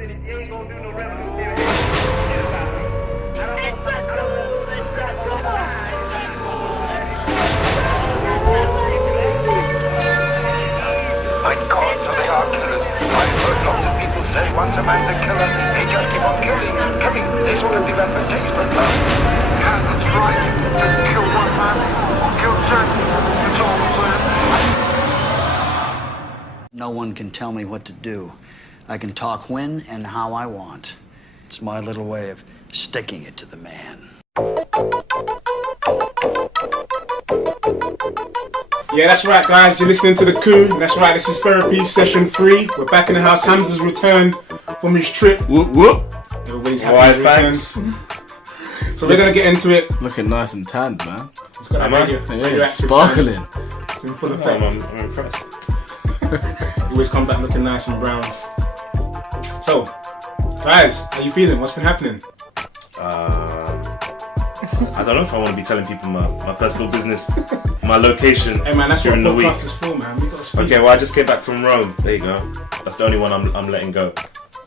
My God, so they are killers. I've heard lots of people say once a man's a killer, he just keep on killing. They sort of develop a taste for love. Yeah, that's right. Just kill one man, or kill ten. It's all the same. No one can tell me what to do. I can talk when and how I want. It's my little way of sticking it to the man. Yeah, that's right, guys. You're listening to the Coup. That's right. This is therapy session 3. We're back in the house. Hamza's returned from his trip. Whoop whoop. Everybody's happy he's returned. So we're gonna get into it. Looking nice and tanned, man. It's got yeah, sparkling. It's in full effect. I'm impressed. You always come back looking nice and brown. So, guys, how you feeling? What's been happening? I don't know if I want to be telling people my personal business, my location. Hey man, that's what during the week. podcast is for, man. We gotta speak. Okay, well I just came back from Rome. There you go. That's the only one I'm letting go.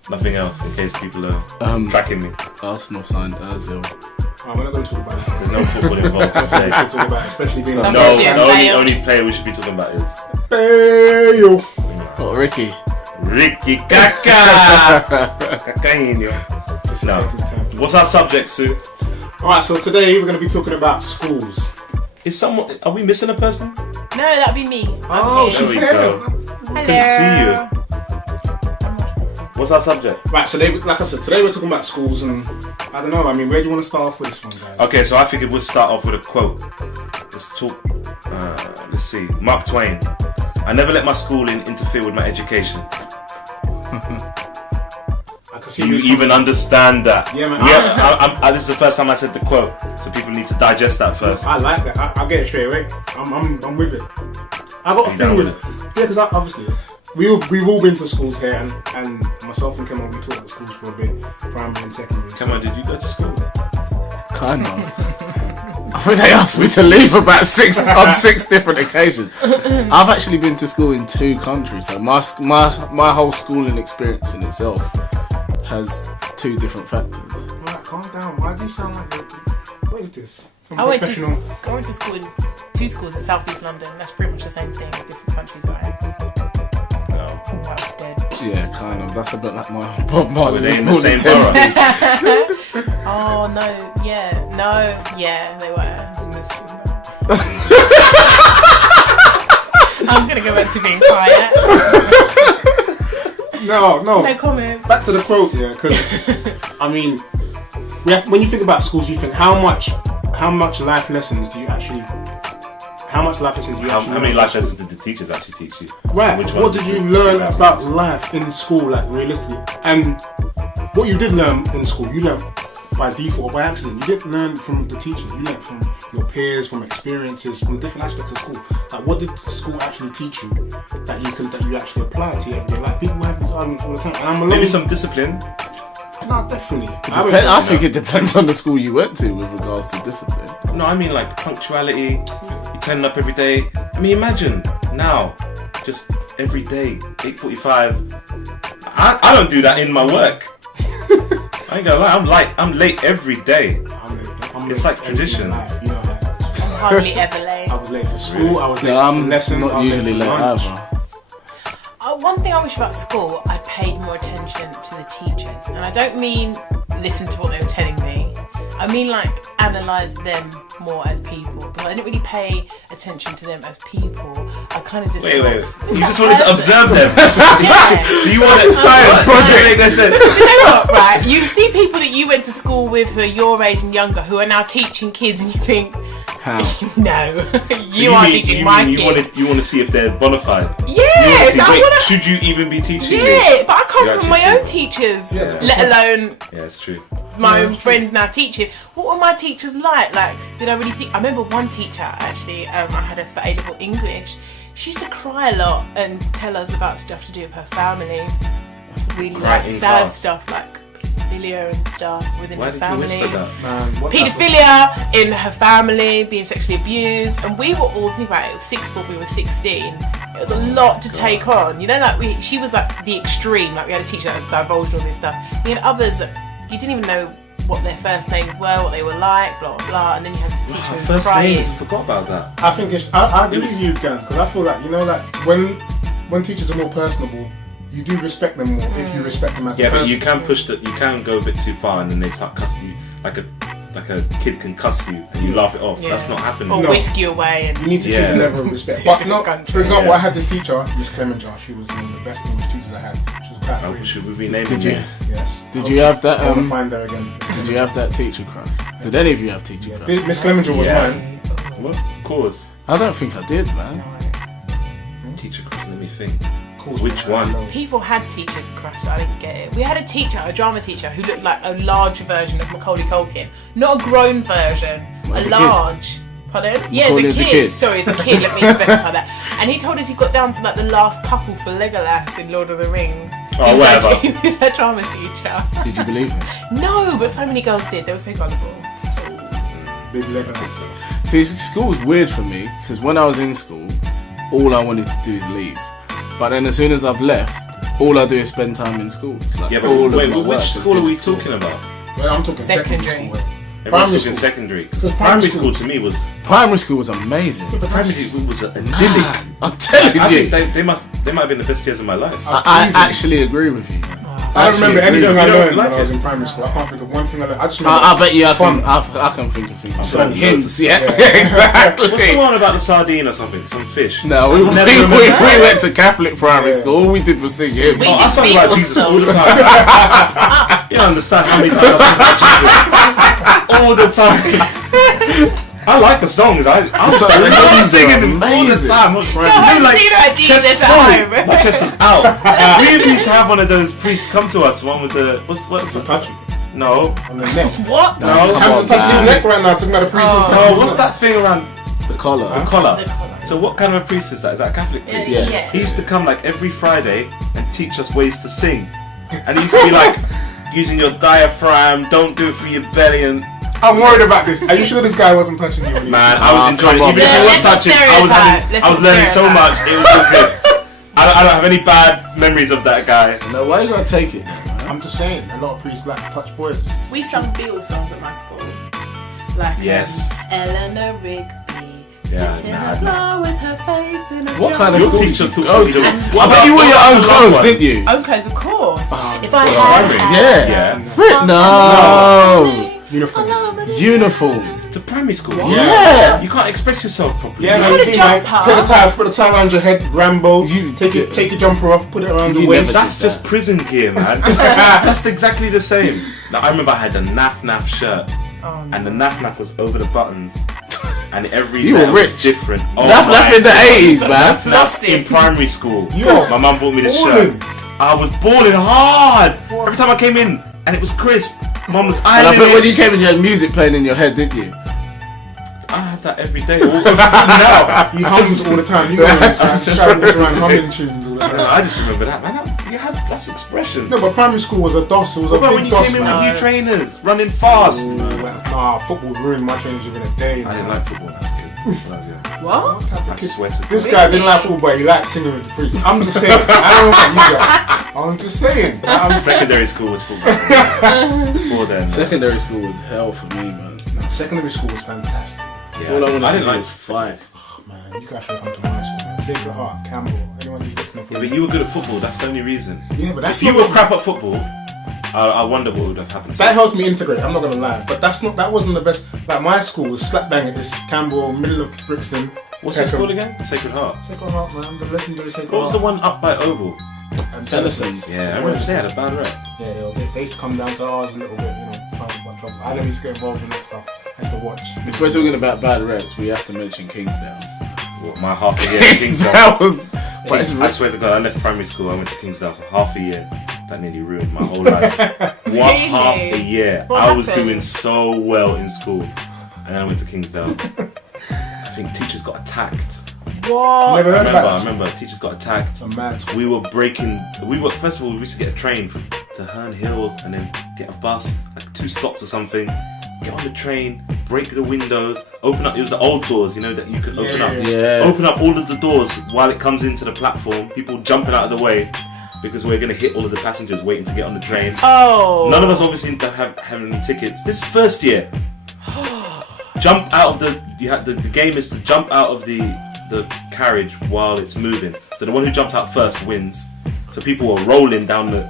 Nothing else in case people are tracking me. Arsenal signed Ozil. Oh, we're not going to talk about that. There's no football involved today. We should talk about it, especially being the only player we should be talking about is Bale. What, Ricky Kaka. Kakainho. No. What's our subject, Sue? Alright, so today we're going to be talking about schools. Are we missing a person? No, that'd be me. Oh, she's here. Hello. Couldn't see you. What's our subject? Right, so like I said, today we're talking about schools, and I don't know, I mean, where do you want to start off with this one, guys? Okay, so I figured we'll start off with a quote. Let's talk, let's see. Mark Twain. I never let my schooling interfere with my education. Do you even understand that? Yeah, man. This is the first time I said the quote, so people need to digest that first. I like that. I get it straight away. I'm with it. I got a thing with it. Yeah, because obviously we've all been to schools here, and myself and Kemal, we taught at schools for a bit, primary and secondary. Kemal, did you go to school? Kind of. I think they asked me to leave about 6 different occasions. I've actually been to school in 2 countries, so my whole schooling experience in itself has 2 different factors. Right, calm down. Why do you sound like what is this? I went to school in 2 schools in South East London. That's pretty much the same thing, different countries, right? No. That was dead. Yeah, kind of. That's a bit like my Bob Marley. Were they in the same borough? Oh no, they were. I'm gonna go back to being quiet. No comment. Back to the quote, yeah, because I mean, when you think about schools, you think how much life lessons do you actually? How many life lessons did the teachers actually teach you? Right. What did you learn about life in school, like realistically? And what you did learn in school, you learned by default or by accident. You didn't learn from the teachers. You learned from your peers, from experiences, from different aspects of school. Like, what did school actually teach you that you actually apply to your everyday life? People have this argument all the time, and I'm alone. Maybe some discipline. No, definitely. I think it depends on the school you went to with regards to discipline. No, I mean like punctuality. You turn up every day. I mean, imagine now, just every day, 8:45. I don't do that in my work. I ain't gonna lie, I'm late every day. It's like tradition. I'm hardly ever late. I was late for school, I was late for lessons. Not usually late either. One thing I wish about school, I paid more attention to the teachers. And I don't mean listen to what they were telling me. I mean like analyse them more as people. Because I didn't really pay attention to them as people. I kind of just Wait. You just wanted to observe them. Yeah. So you wanted a science project. You know what, right? You see people that you went to school with who are your age and younger who are now teaching kids, and you think, how? No, you are teaching my kids. You want to see if they're bona fide. Yes, should you even be teaching this? Yeah, but I come from my own teachers, let alone it's true. my own friends now teaching. What were my teachers like? Like, did I really think? I remember one teacher actually. I had her for A-level English. She used to cry a lot and tell us about stuff to do with her family. Really like sad stuff, like paedophilia and stuff within her family. Paedophilia in her family, being sexually abused, and we were all, think about it, we were 16, It was a lot to take on. You know, like she was like the extreme. Like we had a teacher that divulged all this stuff. You had others that you didn't even know what their first names were, what they were like, blah blah blah, and then you had this teacher who was First crying. names, I forgot about that. I think I agree with you, Gans, because I feel like, you know, like when teachers are more personable, you do respect them more if you respect them as a person. Yeah, but you can go a bit too far, and then they start cussing you like a kid can cuss you and you laugh it off. Yeah. That's not happening. Or whisk you away. And You need to keep a level of respect. But no, for example, I had this teacher, Miss Clemenger. She was one of the best English teachers I had. She was quite brilliant. Should we be naming names? Yes. Did you have that? I want to find her again. Did you have that teacher crush? Did any of you have teacher crush? Miss Clemenger was mine. What? Cause? I don't think I did, man. Teacher crush, let me think. Which one? People had teacher crush, but I didn't get it. We had a teacher, a drama teacher, who looked like a large version of Macaulay Culkin. Not a grown version, As a a large. Pardon? Yeah, Macaulay as a kid. Sorry, as a kid, let me specify that. And he told us he got down to like the last couple for Legolas in Lord of the Rings. Oh, whatever. He was a drama teacher. Did you believe him? No, but so many girls did. They were so gullible. Big Legolas. See, school was weird for me because when I was in school, all I wanted to do is leave. But then as soon as I've left, all I do is spend time in school. Like, Yeah, but all of wait, my which work has school been are we in school. talking about? Well, I'm talking secondary Secondary. school. Everyone's Primary talking school. secondary. Because Primary school to me was Primary school was amazing. primary school was idyllic. Man, I'm telling I you. think they might have been the best years of my life. I actually agree with you. I don't remember Actually, anything I you don't learned like when I was it? in primary school. I can't think of one thing I learned. I just remember I bet you I fun. can think of things. Some Hints, yeah, Yeah. exactly. What's the one about the sardine or something? Some fish? No, we went to Catholic primary Yeah. school. All we did was sing hymns. We I did sung about Beatles Jesus all songs. the time. You don't understand how many times I sung about Jesus all the time. I like the songs. I was singing them all the amazing. time. No, I'm singing about Jesus at home. My chest was out. We used to have one of those priests come to us. One with the what's the touch you No, on the neck. What? no. I'm just touching his neck right now, talking about the priest. was touching Oh, his what's neck. that thing around The collar. the collar? The collar. So what kind of a priest is that? Is that a Catholic priest? Yeah. He used to come like every Friday and teach us ways to sing. And he used to be like, using your diaphragm, don't do it for your belly. And I'm worried about this. Are you sure this guy wasn't touching you? When he man, was I was enjoying it. come Even if on, he man. was touching, I was learning so Let's much. It was so good. I don't have any bad memories of that guy. No, why you gotta take it? I'm just saying, a lot of priests like to touch boys. We sung Beatles songs at my school. Like Yes. Eleanor Rigby Yeah, sits in nah, the floor with her face in a What jar. kind of Your school teacher did you took go you to? to- I bet you wore your own clothes, didn't you? Own clothes, of course. If I primary. had Yeah. No. Uniform. Uniform. To primary school. Yeah. You can't express yourself properly. Yeah, You man, had a you man. jumper. Take the tie, put the tie around your head, Rambo. You- take your jumper off, put it around the You waist. never That's did just that. prison gear, man. That's exactly the same. Like, I remember I had a naff shirt, and the naff was over the buttons, and every You were letter was rich. different. Oh That's my in the God. 80s, man. Naff in primary school. Yo, My mum bought me this balling. shirt. I was balling hard. Every time I came in, and it was crisp. Mum was And I ironing bet when it. you came in, you had music playing in your head, didn't you? I have that every day. All now. he hums all the time. You know, Sharon was around humming tunes all the time. I just remember that, man. That's expression. No, but primary school was a DOS. It was What a about when big you DOS, came in with man. new trainers, running fast? Nah, football ruined my trainers within a day. I Man. didn't like football when I was a kid. When I was young. What? What type I of kid? sweated. This guy didn't like football, but he liked singing with the priest. I'm just saying. I don't know about you guys. I'm just saying. Secondary school was football. Before then, Secondary school was hell for me, man. Secondary school was fantastic. yeah, All I wanted I to didn't do like. was fight. Man, you guys should come to my school, man. Sacred Heart, Campbell, anyone who's listening for Yeah, but you were good at football. That's the only reason. Yeah, but that's If you not were crap at football, I wonder what would have happened. that helped me integrate. I'm not gonna lie, but that wasn't the best. Like my school was slap bang at this Campbell, middle of Brixton. What's that Peckham. school again? Sacred Heart. Sacred Heart, man, the legendary Sacred What was the Heart. one up by Oval? And Tennyson's. Yeah, I remember they had a bad rep. Yeah, they used to come down to ours a little bit, you know, trying to find trouble. I never used to get involved in that stuff. I used to watch. If we're talking about bad reps, we have to mention Kingsdale. What, my half a year at Kingsdale. Kingsdale was. I swear to God, I left primary school. I went to Kingsdale for half a year. That nearly ruined my whole life. What half a year? What I was happened? doing so well in school, and then I went to Kingsdale. I think teachers got attacked. What? Never heard I that. remember teachers got attacked. It's a mad school. We were breaking. First of all, we used to get a train to Herne Hills and then get a bus, like 2 stops or something. Get on the train, break the windows, open up. It was the old doors, you know, that you could open up. Yeah. Open up all of the doors while it comes into the platform. People jumping out of the way because we're gonna hit all of the passengers waiting to get on the train. Oh. None of us obviously have any tickets. This is first year. Jump out of the game is to jump out of the carriage while it's moving. So the one who jumps out first wins. So people were rolling down the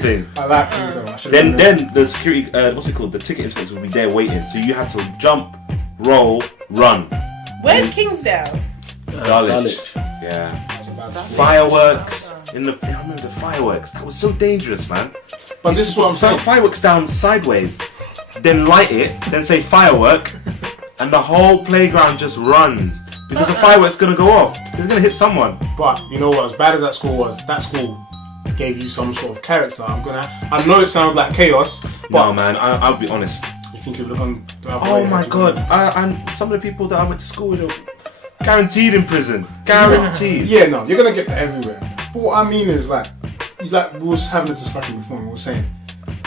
thing. I like things. Then the security, what's it called? The ticket inspector will be there waiting. So you have to jump, roll, run. Where's Kingsdale? Dulwich. Yeah. Fireworks I remember the fireworks. That was so dangerous, man. But this is what I'm saying. Fireworks down sideways, then light it, then say firework, and the whole playground just runs because the firework's gonna go off. It's gonna hit someone. But you know what? As bad as that school gave you some sort of character. I know it sounds like chaos, but No, man. I'll be honest. you think it would look on. Oh my god! And some of the people that I went to school with are guaranteed in prison. Guaranteed. Yeah, no, you're gonna get that everywhere. But what I mean is like we was having a discussion before and we were saying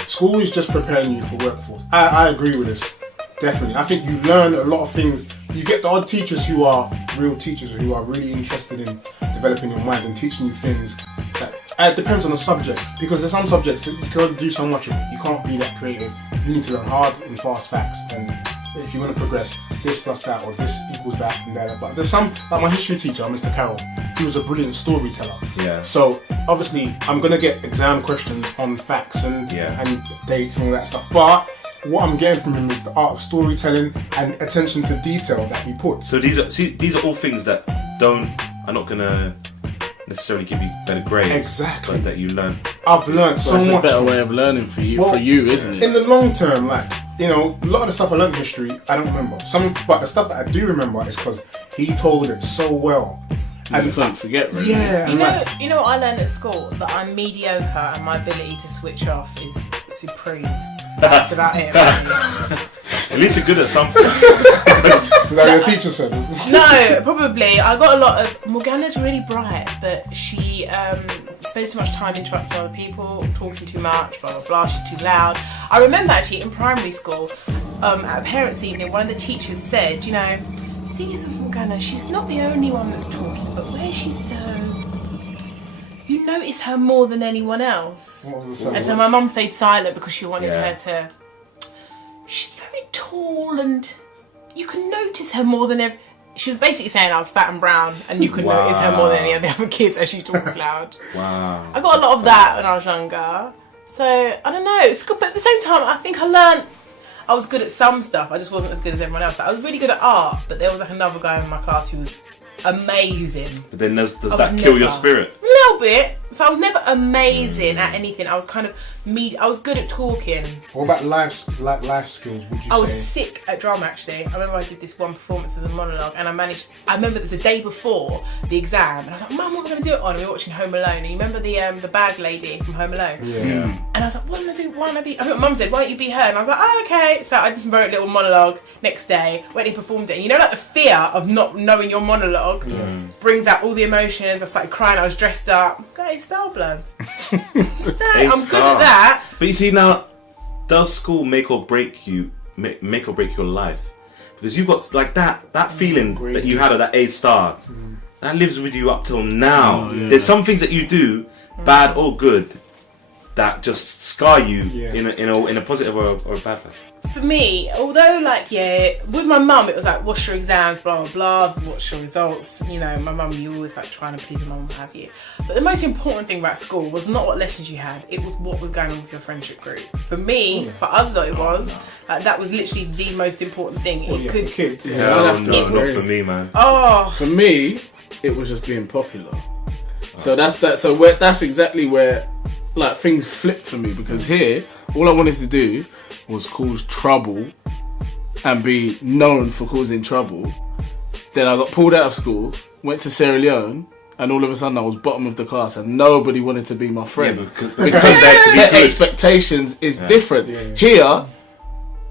school is just preparing you for workforce. I agree with this, definitely. I think you learn a lot of things. You get the odd teachers who are real teachers who are really interested in developing your mind and teaching you things that it depends on the subject, because there's some subjects that you can only do so much of it. You can't be that creative. You need to learn hard and fast facts, and if you want to progress, this plus that or this equals that and that. But there's some, like my history teacher, Mr. Carroll, he was a brilliant storyteller. Yeah. So obviously I'm gonna get exam questions on facts and dates and all that stuff. But what I'm getting from him is the art of storytelling and attention to detail that he puts. So these are all things that are not gonna necessarily give you better grades. Exactly. But that you learn. I've learned so It's much. a better from way of learning for you, isn't it? In the long term, like, you know, a lot of the stuff I learned in history, I don't remember. But the stuff that I do remember is because he told it so well. And you can't forget, really. Yeah. You know what I learned at school? That I'm mediocre and my ability to switch off is supreme. That's about it. At least you're good at something. Is that what your teacher said? No, probably. I got a lot of... Morgana's really bright, but she spends too much time interrupting other people, talking too much, blah, blah, blah. She's too loud. I remember actually in primary school, at a parents' evening, one of the teachers said, you know, the thing is with Morgana, she's not the only one that's talking, but where she's you notice her more than anyone else. What was the And so my mum stayed silent because she wanted her to... She's very tall and you can notice her more than she was basically saying I was fat and brown and you could notice her more than any of the other kids as she talks loud. Wow. I got a lot of that when I was younger. So, I don't know, it's good, but at the same time I think I was good at some stuff, I just wasn't as good as everyone else. Like, I was really good at art, but there was like another guy in my class who was amazing. But then does that kill your spirit? A little bit. So I was never amazing at anything. I was kind of I was good at talking. What about life skills, would you I was say? sick at drama actually. I remember I did this one performance as a monologue and I remember there's a day before the exam and I was like, Mum, what am I going to do it on? And we were watching Home Alone and you remember the bag lady from Home Alone? Yeah. And I was like, what am I doing? Why don't I be... I think Mum said, why don't you be her? And I was like, oh, okay. So I wrote a little monologue next day, went and performed it. And you know, like the fear of not knowing your monologue brings out all the emotions. I started crying, I was dressed up. Got a star blood. I'm good at that. But you see now, does school make or break your life? Because you've got like that feeling that you had of that A star, that lives with you up till now. There's some things that you do, bad or good, that just scar you in a positive or a bad way. For me, although with my mum it was like, what's your exams, blah blah blah, what's your results, you know, my mum, you always like trying to please your mum, what have you. But the most important thing about school was not what lessons you had, it was what was going on with your friendship group. For me, for us though, it was that was literally the most important thing. For kids. No, not for me, man. For me, it was just being popular. So that's that. So that's exactly where like things flipped for me, because here all I wanted to do was cause trouble and be known for causing trouble. Then I got pulled out of school, went to Sierra Leone, and all of a sudden I was bottom of the class and nobody wanted to be my friend. Because their expectations is different. Yeah. Here,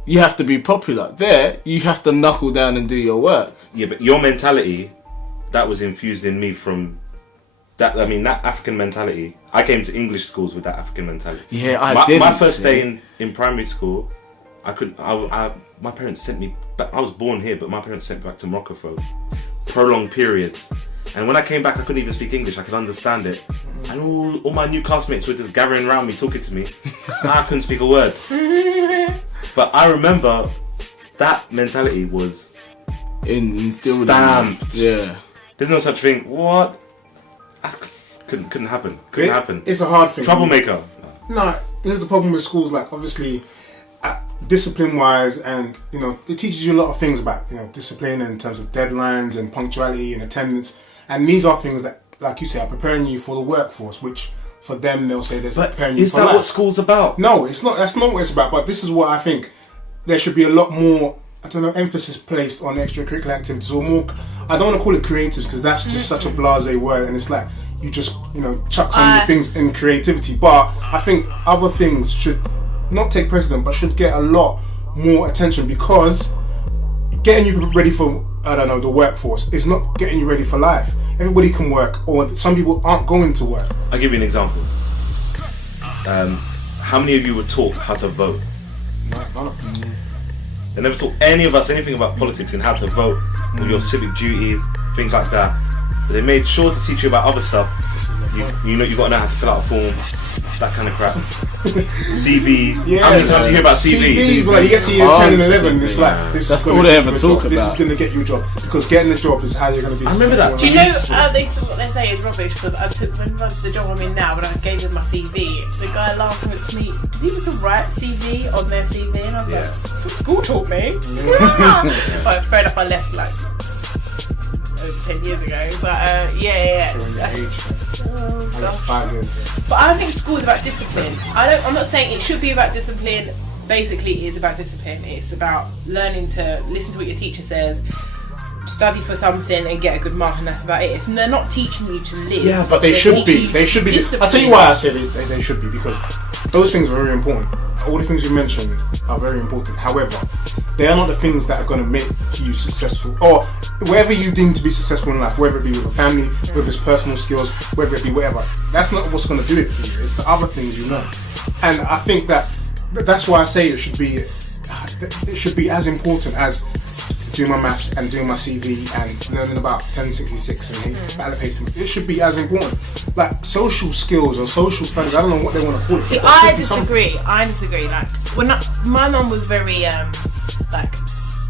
you have to be popular. There, you have to knuckle down and do your work. Yeah, but your mentality, that was infused in me from... that African mentality. I came to English schools with that African mentality. Yeah, My first day in primary school, my parents sent me back. I was born here, but my parents sent me back to Morocco for prolonged periods. And when I came back, I couldn't even speak English. I could understand it. And all my new classmates were just gathering around me, talking to me. I couldn't speak a word. But I remember that mentality was instilled stamped. Yeah. There's no such thing. What? Couldn't happen. Couldn't happen. It's a hard thing. Troublemaker. No, there's the problem with schools. Like, obviously, discipline-wise, and it teaches you a lot of things about discipline in terms of deadlines and punctuality and attendance. And these are things that, like you say, are preparing you for the workforce. Which for them, they'll say there's preparing you for life. Is that what school's about? No, it's not. That's not what it's about. But this is what I think. There should be a lot more, emphasis placed on extracurricular activities, or more. I don't want to call it creatives because that's just such a blasé word, and it's like you just chuck so many things in creativity. But I think other things should not take precedent, but should get a lot more attention, because getting you ready for the workforce is not getting you ready for life. Everybody can work, or some people aren't going to work. I'll give you an example. How many of you were taught how to vote? None of them. They never taught any of us anything about politics and how to vote, or your civic duties, things like that. But they made sure to teach you about other stuff. You got to know how to fill out a form, that kind of crap. CV. Yeah, how many times do you hear about CV? Like, you get to year 10 and 11, it's like, that's all they ever talk about. This is going to get you a job, because getting the job is how you're going to be. I remember that. Do you know what they say is rubbish? Because I took when I did the job I'm in now, when I gave them my CV, the guy laughing at me, did he just write CV on their CV? And I was like, that's what school taught me. But fair enough, I left like over 10 years ago. But yeah. But I think school is about discipline. I'm not saying it should be about discipline. Basically, it is about discipline. It's about learning to listen to what your teacher says, study for something and get a good mark, and that's about it. They're not teaching you to live. Yeah, but they should be. They should be. I'll tell you why I say they should be, because those things are very important. All the things you mentioned are very important. However, they are not the things that are going to make you successful, or wherever you deem to be successful in life, whether it be with a family, whether it's personal skills, whether it be whatever. That's not what's going to do it for you. It's the other things you know. And I think that's why I say it should be as important as doing my maths and doing my CV and learning about 1066 and ballot pasting. It should be as important. Like social skills or social studies, I don't know what they want to call it. See, I disagree. Like, my mum was very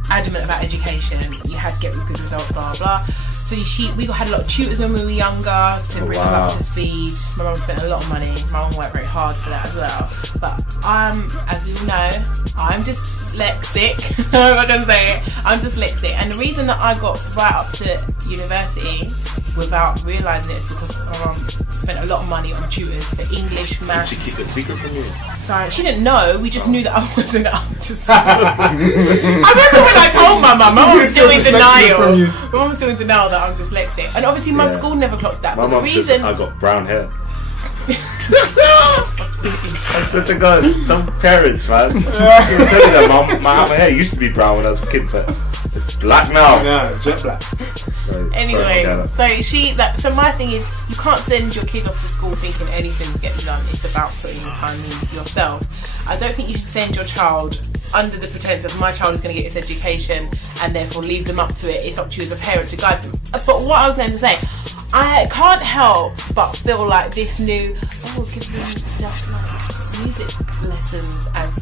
adamant about education. You had to get good results, blah blah. So we had a lot of tutors when we were younger to bring us up to speed. My mum spent a lot of money. My mum worked very hard for that as well. But as you know, I'm dyslexic. I'm not gonna say it. I'm dyslexic, and the reason that I got right up to university without realising it is because my mum spent a lot of money on tutors for English, maths. Did she keep it secret from you? Sorry, she didn't know. We just knew that I wasn't up to school. I remember when I told my mum was still in denial. My mum was still in denial that I'm dyslexic, and obviously my school never clocked that. My mum says I got brown hair. I swear to God, some parents, man. I'm telling you that my hair used to be brown when I was a kid, but it's black now. Yeah, jet black. Anyway, so my thing is, you can't send your kids off to school thinking anything's getting done. It's about putting the time in yourself. I don't think you should send your child under the pretense of my child is going to get its education and therefore leave them up to it. It's up to you as a parent to guide them. But what I was going to say, I can't help but feel like this new, give them stuff like music lessons as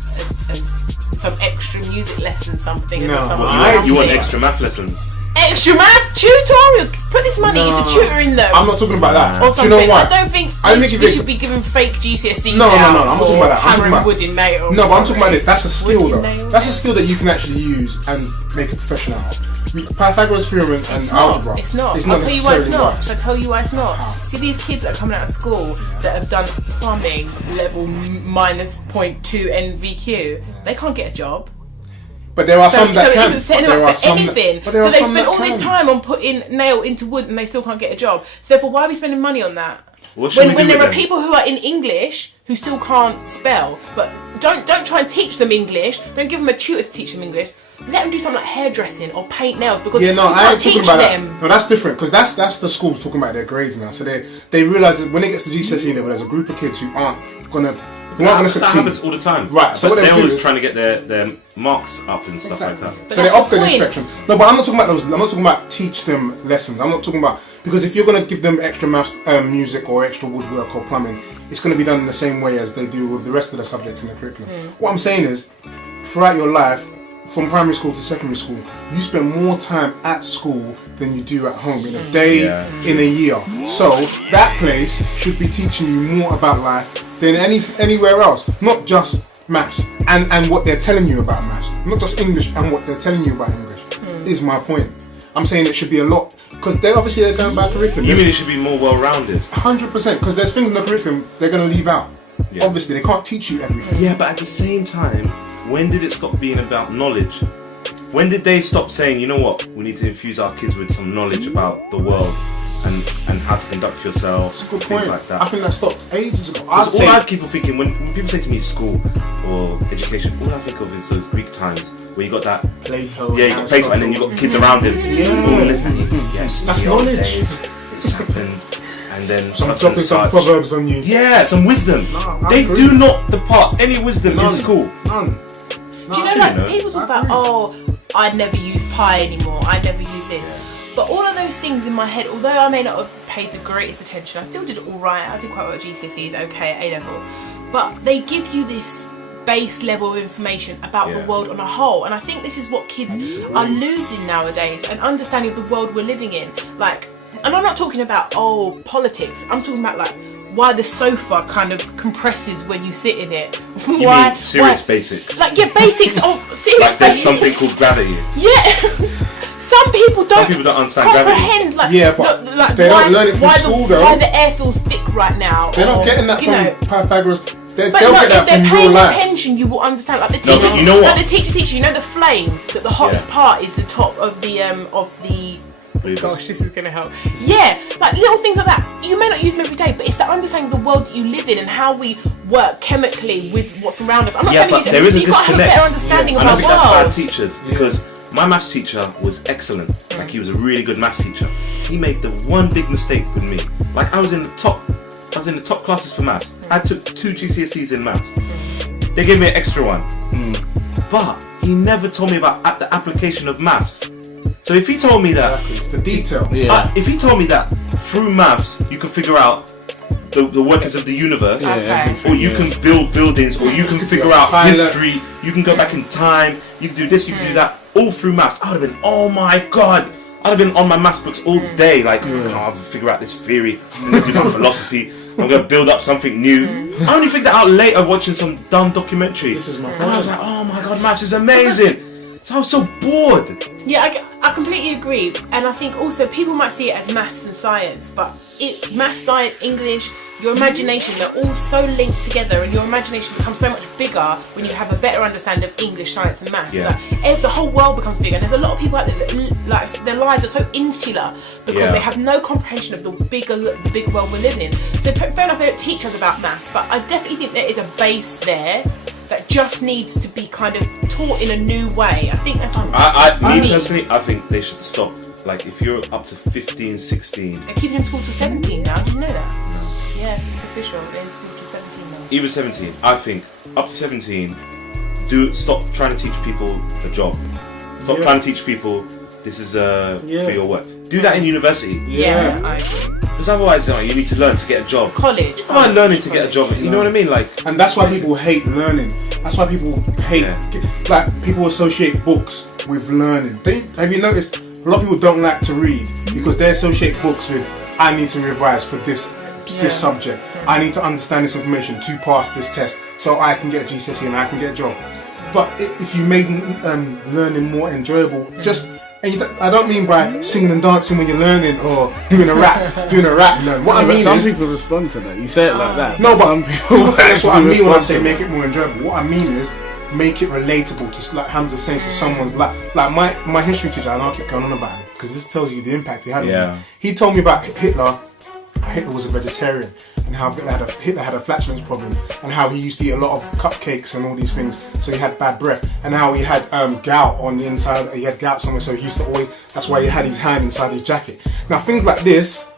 some extra music lessons, something. No, you want extra math lessons? Extra math tutorial. Put this money into tutoring them. I'm not talking about that. Or something. Do you know what? I don't think we should be giving fake GCSEs. No. I'm not talking about that. I'm talking about wooden nails. No, but I'm talking about this. That's a skill, though. Nails. That's a skill that you can actually use and make a professional out of. Pythagoras theorem and algebra. It's not. I'll tell you why it's not. I'll tell you why it's not. See, these kids that are coming out of school that have done plumbing level minus 0.2 NVQ, they can't get a job. But there are some that can. So it isn't setting up for anything. So they spend all this time on putting nail into wood and they still can't get a job. So therefore, why are we spending money on that? When there are people who are in English who still can't spell, but don't try and teach them English. Don't give them a tutor to teach them English. Let them do something like hairdressing or paint nails, because I ain't talking about them. that. No, that's different, because that's the schools talking about their grades now. So they realise that when it gets to GCSE level, there's a group of kids who aren't gonna Who aren't going to That succeed. happens all the time. Right, so but what they're they'll do always is- trying to get their marks up and stuff like that. So they're that's off the the point. spectrum. No, but I'm not talking about those. I'm not talking about teach them lessons. I'm not talking about, because if you're going to give them extra maths, music or extra woodwork or plumbing, it's going to be done in the same way as they do with the rest of the subjects in the curriculum. What I'm saying is, throughout your life, from primary school to secondary school, you spend more time at school than you do at home in a day, in a year. So that place should be teaching you more about life than anywhere else, not just maths and what they're telling you about maths, not just English and what they're telling you about English. Is my point. I'm saying it should be a lot, because they're going by curriculum. You mean it should be more well-rounded? 100%, because there's things in the curriculum they're going to leave out. Yeah. Obviously, they can't teach you everything. Yeah, but at the same time, when did it stop being about knowledge? When did they stop saying, you know what, we need to infuse our kids with some knowledge about the world and how to conduct yourself, That's a good things point. like that? I think that stopped ages ago. Because all I keep on thinking, when people say to me school or education, all I think of is those Greek times where you got that Plato. Yeah, you got Plato, and then you got kids around him. Yeah. All listening. Yes, in That's the old knowledge. days, It's happened, and then Some such dropping and some such. proverbs on you. Yeah, some wisdom. No, I They agree. do not depart any wisdom in school. None. Do you know, like, people talk about, oh, I'd never use pi anymore, I'd never use this. But all of those things in my head, although I may not have paid the greatest attention, I still did alright. I did quite well at GCSEs, okay, at A-level. But they give you this base level of information about the world on a whole. And I think this is what kids are losing nowadays, an understanding of the world we're living in. Like, and I'm not talking about, politics. I'm talking about, like, why the sofa kind of compresses when you sit in it. You mean serious basics? Like, basics of serious Like there's basics. something called gravity. Yeah. Some people don't understand gravity. comprehend, like, Yeah, but like they why, don't learn it from why school, the, though. Why the air feels thick right now. They're not or, getting that you know. from Pythagoras. They'll But get like, that if they're from real paying life. attention, you will understand. Like the No, teacher, but you know what? Like the teacher, you know the flame. That the hottest part is the top of the Gosh, this is gonna help. Yeah, like little things like that. You may not use them every day, but it's the understanding of the world that you live in and how we work chemically with what's around us. I'm not Yeah, saying but you there is a you've got to have a disconnect. better understanding And I of think our that's world. bad teachers because my maths teacher was excellent. Like he was a really good maths teacher. He made the one big mistake with me. Like I was in the top classes for maths. I took 2 GCSEs in maths. They gave me an extra one. But he never told me about the application of maths. So if he told me that, It's the detail. if he told me that through maths you can figure out the workings of the universe, Okay. or you can build buildings, or you can figure out pilots. history, you can go back in time, you can do this, you can do that, all through maths, I would have been, oh my god, I'd have been on my maths books all day, like, I'll figure out this theory, I'm going to do my philosophy, I'm going to build up something new. I only figured that out later watching some dumb documentary. This is my And I was like, oh my god, maths is amazing. So I was so bored. Yeah, I completely agree, and I think also people might see it as maths and science, but maths, science, English, your imagination, they're all so linked together, and your imagination becomes so much bigger when you have a better understanding of English, science, and maths. Yeah. Like, the whole world becomes bigger, and there's a lot of people out there that like their lives are so insular because they have no comprehension of the big world we're living in. So fair enough, they don't teach us about maths, but I definitely think there is a base there that just needs to be kind of taught in a new way. I think that's Me personally, I think they should stop. Like, if you're up to 15, 16... They're keeping in school to 17 now, did you know that? Yes, it's official, they're in school to 17 now. Even 17, I think, up to 17, stop trying to teach people a job. Stop trying to teach people, this is for your work. Do that in university. Yeah, I agree. Because otherwise, you need to learn to get a job. College. Am I learning to get a job? You know what I mean? Like, And that's why people hate learning. That's why people hate, like, people associate books with learning. Have you noticed, a lot of people don't like to read because they associate books with, I need to revise for this subject. I need to understand this information to pass this test so I can get a GCSE and I can get a job. But if you make learning more enjoyable, I don't mean by singing and dancing when you're learning or doing a rap. What I mean some is, people respond to that. You say it like that. no, but some people that's what I actually mean when I respond say to make that. it more enjoyable. What I mean is make it relatable to, like Hamza's saying, to someone's life. Like my history teacher, and I'll keep going on about him because this tells you the impact he had on me. He told me about Hitler. Hitler was a vegetarian, and how Hitler had a flatulence problem, and how he used to eat a lot of cupcakes and all these things, so he had bad breath, and how he had gout on the inside. He had gout somewhere, so he used to always. That's why he had his hand inside his jacket. Now things like this,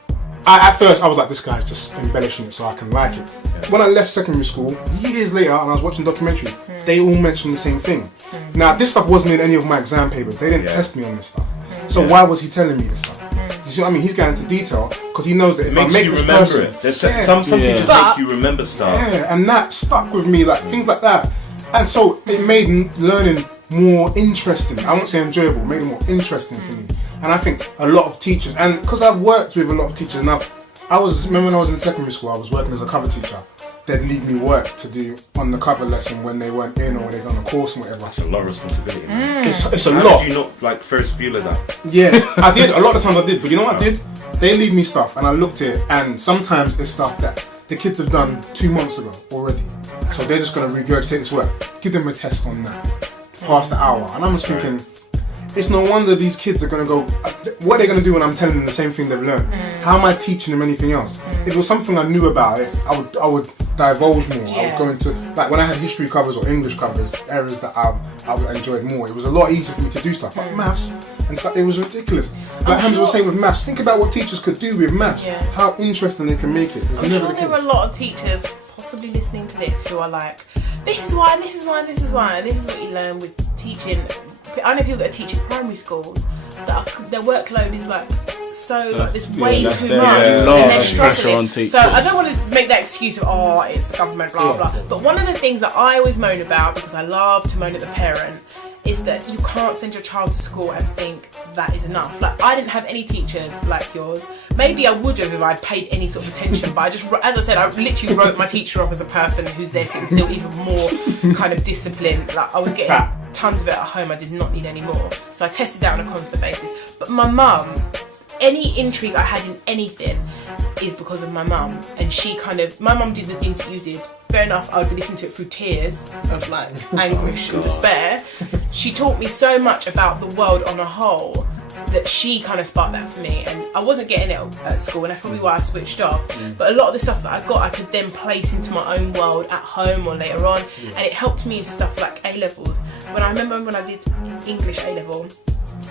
At first, I was like, this guy's just embellishing it so I can like it. When I left secondary school, years later, and I was watching documentary, they all mentioned the same thing. Now, this stuff wasn't in any of my exam papers. They didn't test me on this stuff. So why was he telling me this stuff? You see what I mean? He's going into detail because he knows that if I make this person... There's some teachers make you remember stuff. Yeah, and that stuck with me, like things like that. And so it made learning more interesting. I won't say enjoyable, it made it more interesting for me. And I think a lot of teachers, and because I've worked with a lot of teachers, and remember when I was in secondary school, I was working as a cover teacher. They'd leave me work to do on the cover lesson when they weren't in or they'd on a course and whatever. That's a lot of responsibility. It's a How lot. did you not like first feel of that? Yeah, I did. A lot of times I did. But you know what I did? They leave me stuff and I looked at it, and sometimes it's stuff that the kids have done 2 months ago already. So they're just going to regurgitate this work. Give them a test on that. Pass the hour. And I'm just thinking, it's no wonder these kids are going to go, what are they going to do when I'm telling them the same thing they've learned? How am I teaching them anything else? If it was something I knew about it, I would divulge more. I would go into, like when I had history covers or English covers, areas that I enjoyed more. It was a lot easier for me to do stuff. But maths and stuff, it was ridiculous. Like Hamza was saying with maths, think about what teachers could do with maths. How interesting they can make it. It's I'm never sure the there case. are a lot of teachers possibly listening to this who are like, this is why, this is why, this is why, and this is what you learn with teaching. I know people that are teaching primary schools that their workload is like there's way too much and they're struggling. So I don't want to make that excuse of it's the government, blah blah. But one of the things that I always moan about, because I love to moan at the parent, is that you can't send your child to school and think that is enough. Like, I didn't have any teachers like yours. Maybe I would have if I'd paid any sort of attention, but I just, as I said, I literally wrote my teacher off as a person who's there to instill even more kind of discipline. Like, I was getting tons of it at home, I did not need any more. So I tested that on a constant basis. But my mum, any intrigue I had in anything is because of my mum. And my mum did the things that you did. Fair enough, I would be listening to it through tears of like anguish and despair. She taught me so much about the world on a whole that she kind of sparked that for me, and I wasn't getting it at school, and that's probably why I switched off. But a lot of the stuff that I got, I could then place into my own world at home or later on, and it helped me into stuff like A-levels. When I did English A-level,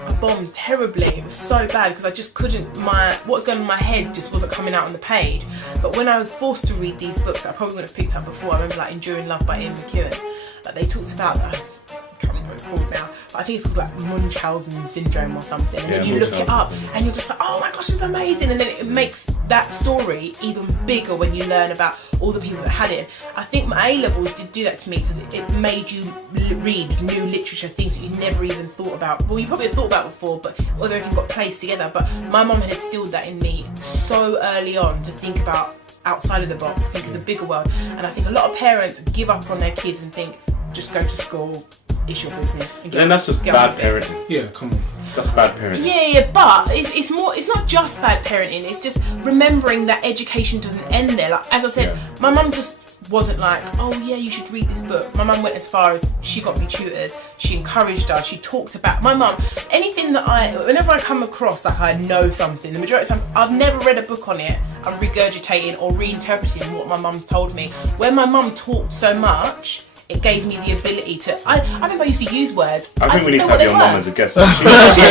I bombed terribly. It was so bad because I just couldn't, what was going on in my head just wasn't coming out on the page. But when I was forced to read these books that I probably wouldn't have picked up before, I remember like Enduring Love by Ian McEwan, like they talked about that. I can't remember what it's called now, but I think it's called like Munchausen syndrome or something, and then you look it up and you're just like, oh my gosh, it's amazing, and then it makes that story even bigger when you learn about all the people that had it. I think my A-levels did do that to me because it made you read new literature, things that you never even thought about. Well, you probably had thought about before, but everything got placed together. But my mum had instilled that in me so early on, to think about outside of the box, think of the bigger world. And I think a lot of parents give up on their kids and think, just go to school, it's your business. And that's just bad parenting. Yeah, come on. That's bad parenting. Yeah, but it's not just bad parenting, it's just remembering that education doesn't end there. Like, as I said, my mum just wasn't like, oh yeah, you should read this book. My mum went as far as she got me tutors, she encouraged us, she talks about, my mum, anything that whenever I come across like I know something, the majority of the time I've never read a book on it, I'm regurgitating or reinterpreting what my mum's told me. When my mum talked so much, it gave me the ability to. I remember I used to use words. I think we need to have your mum as a guest.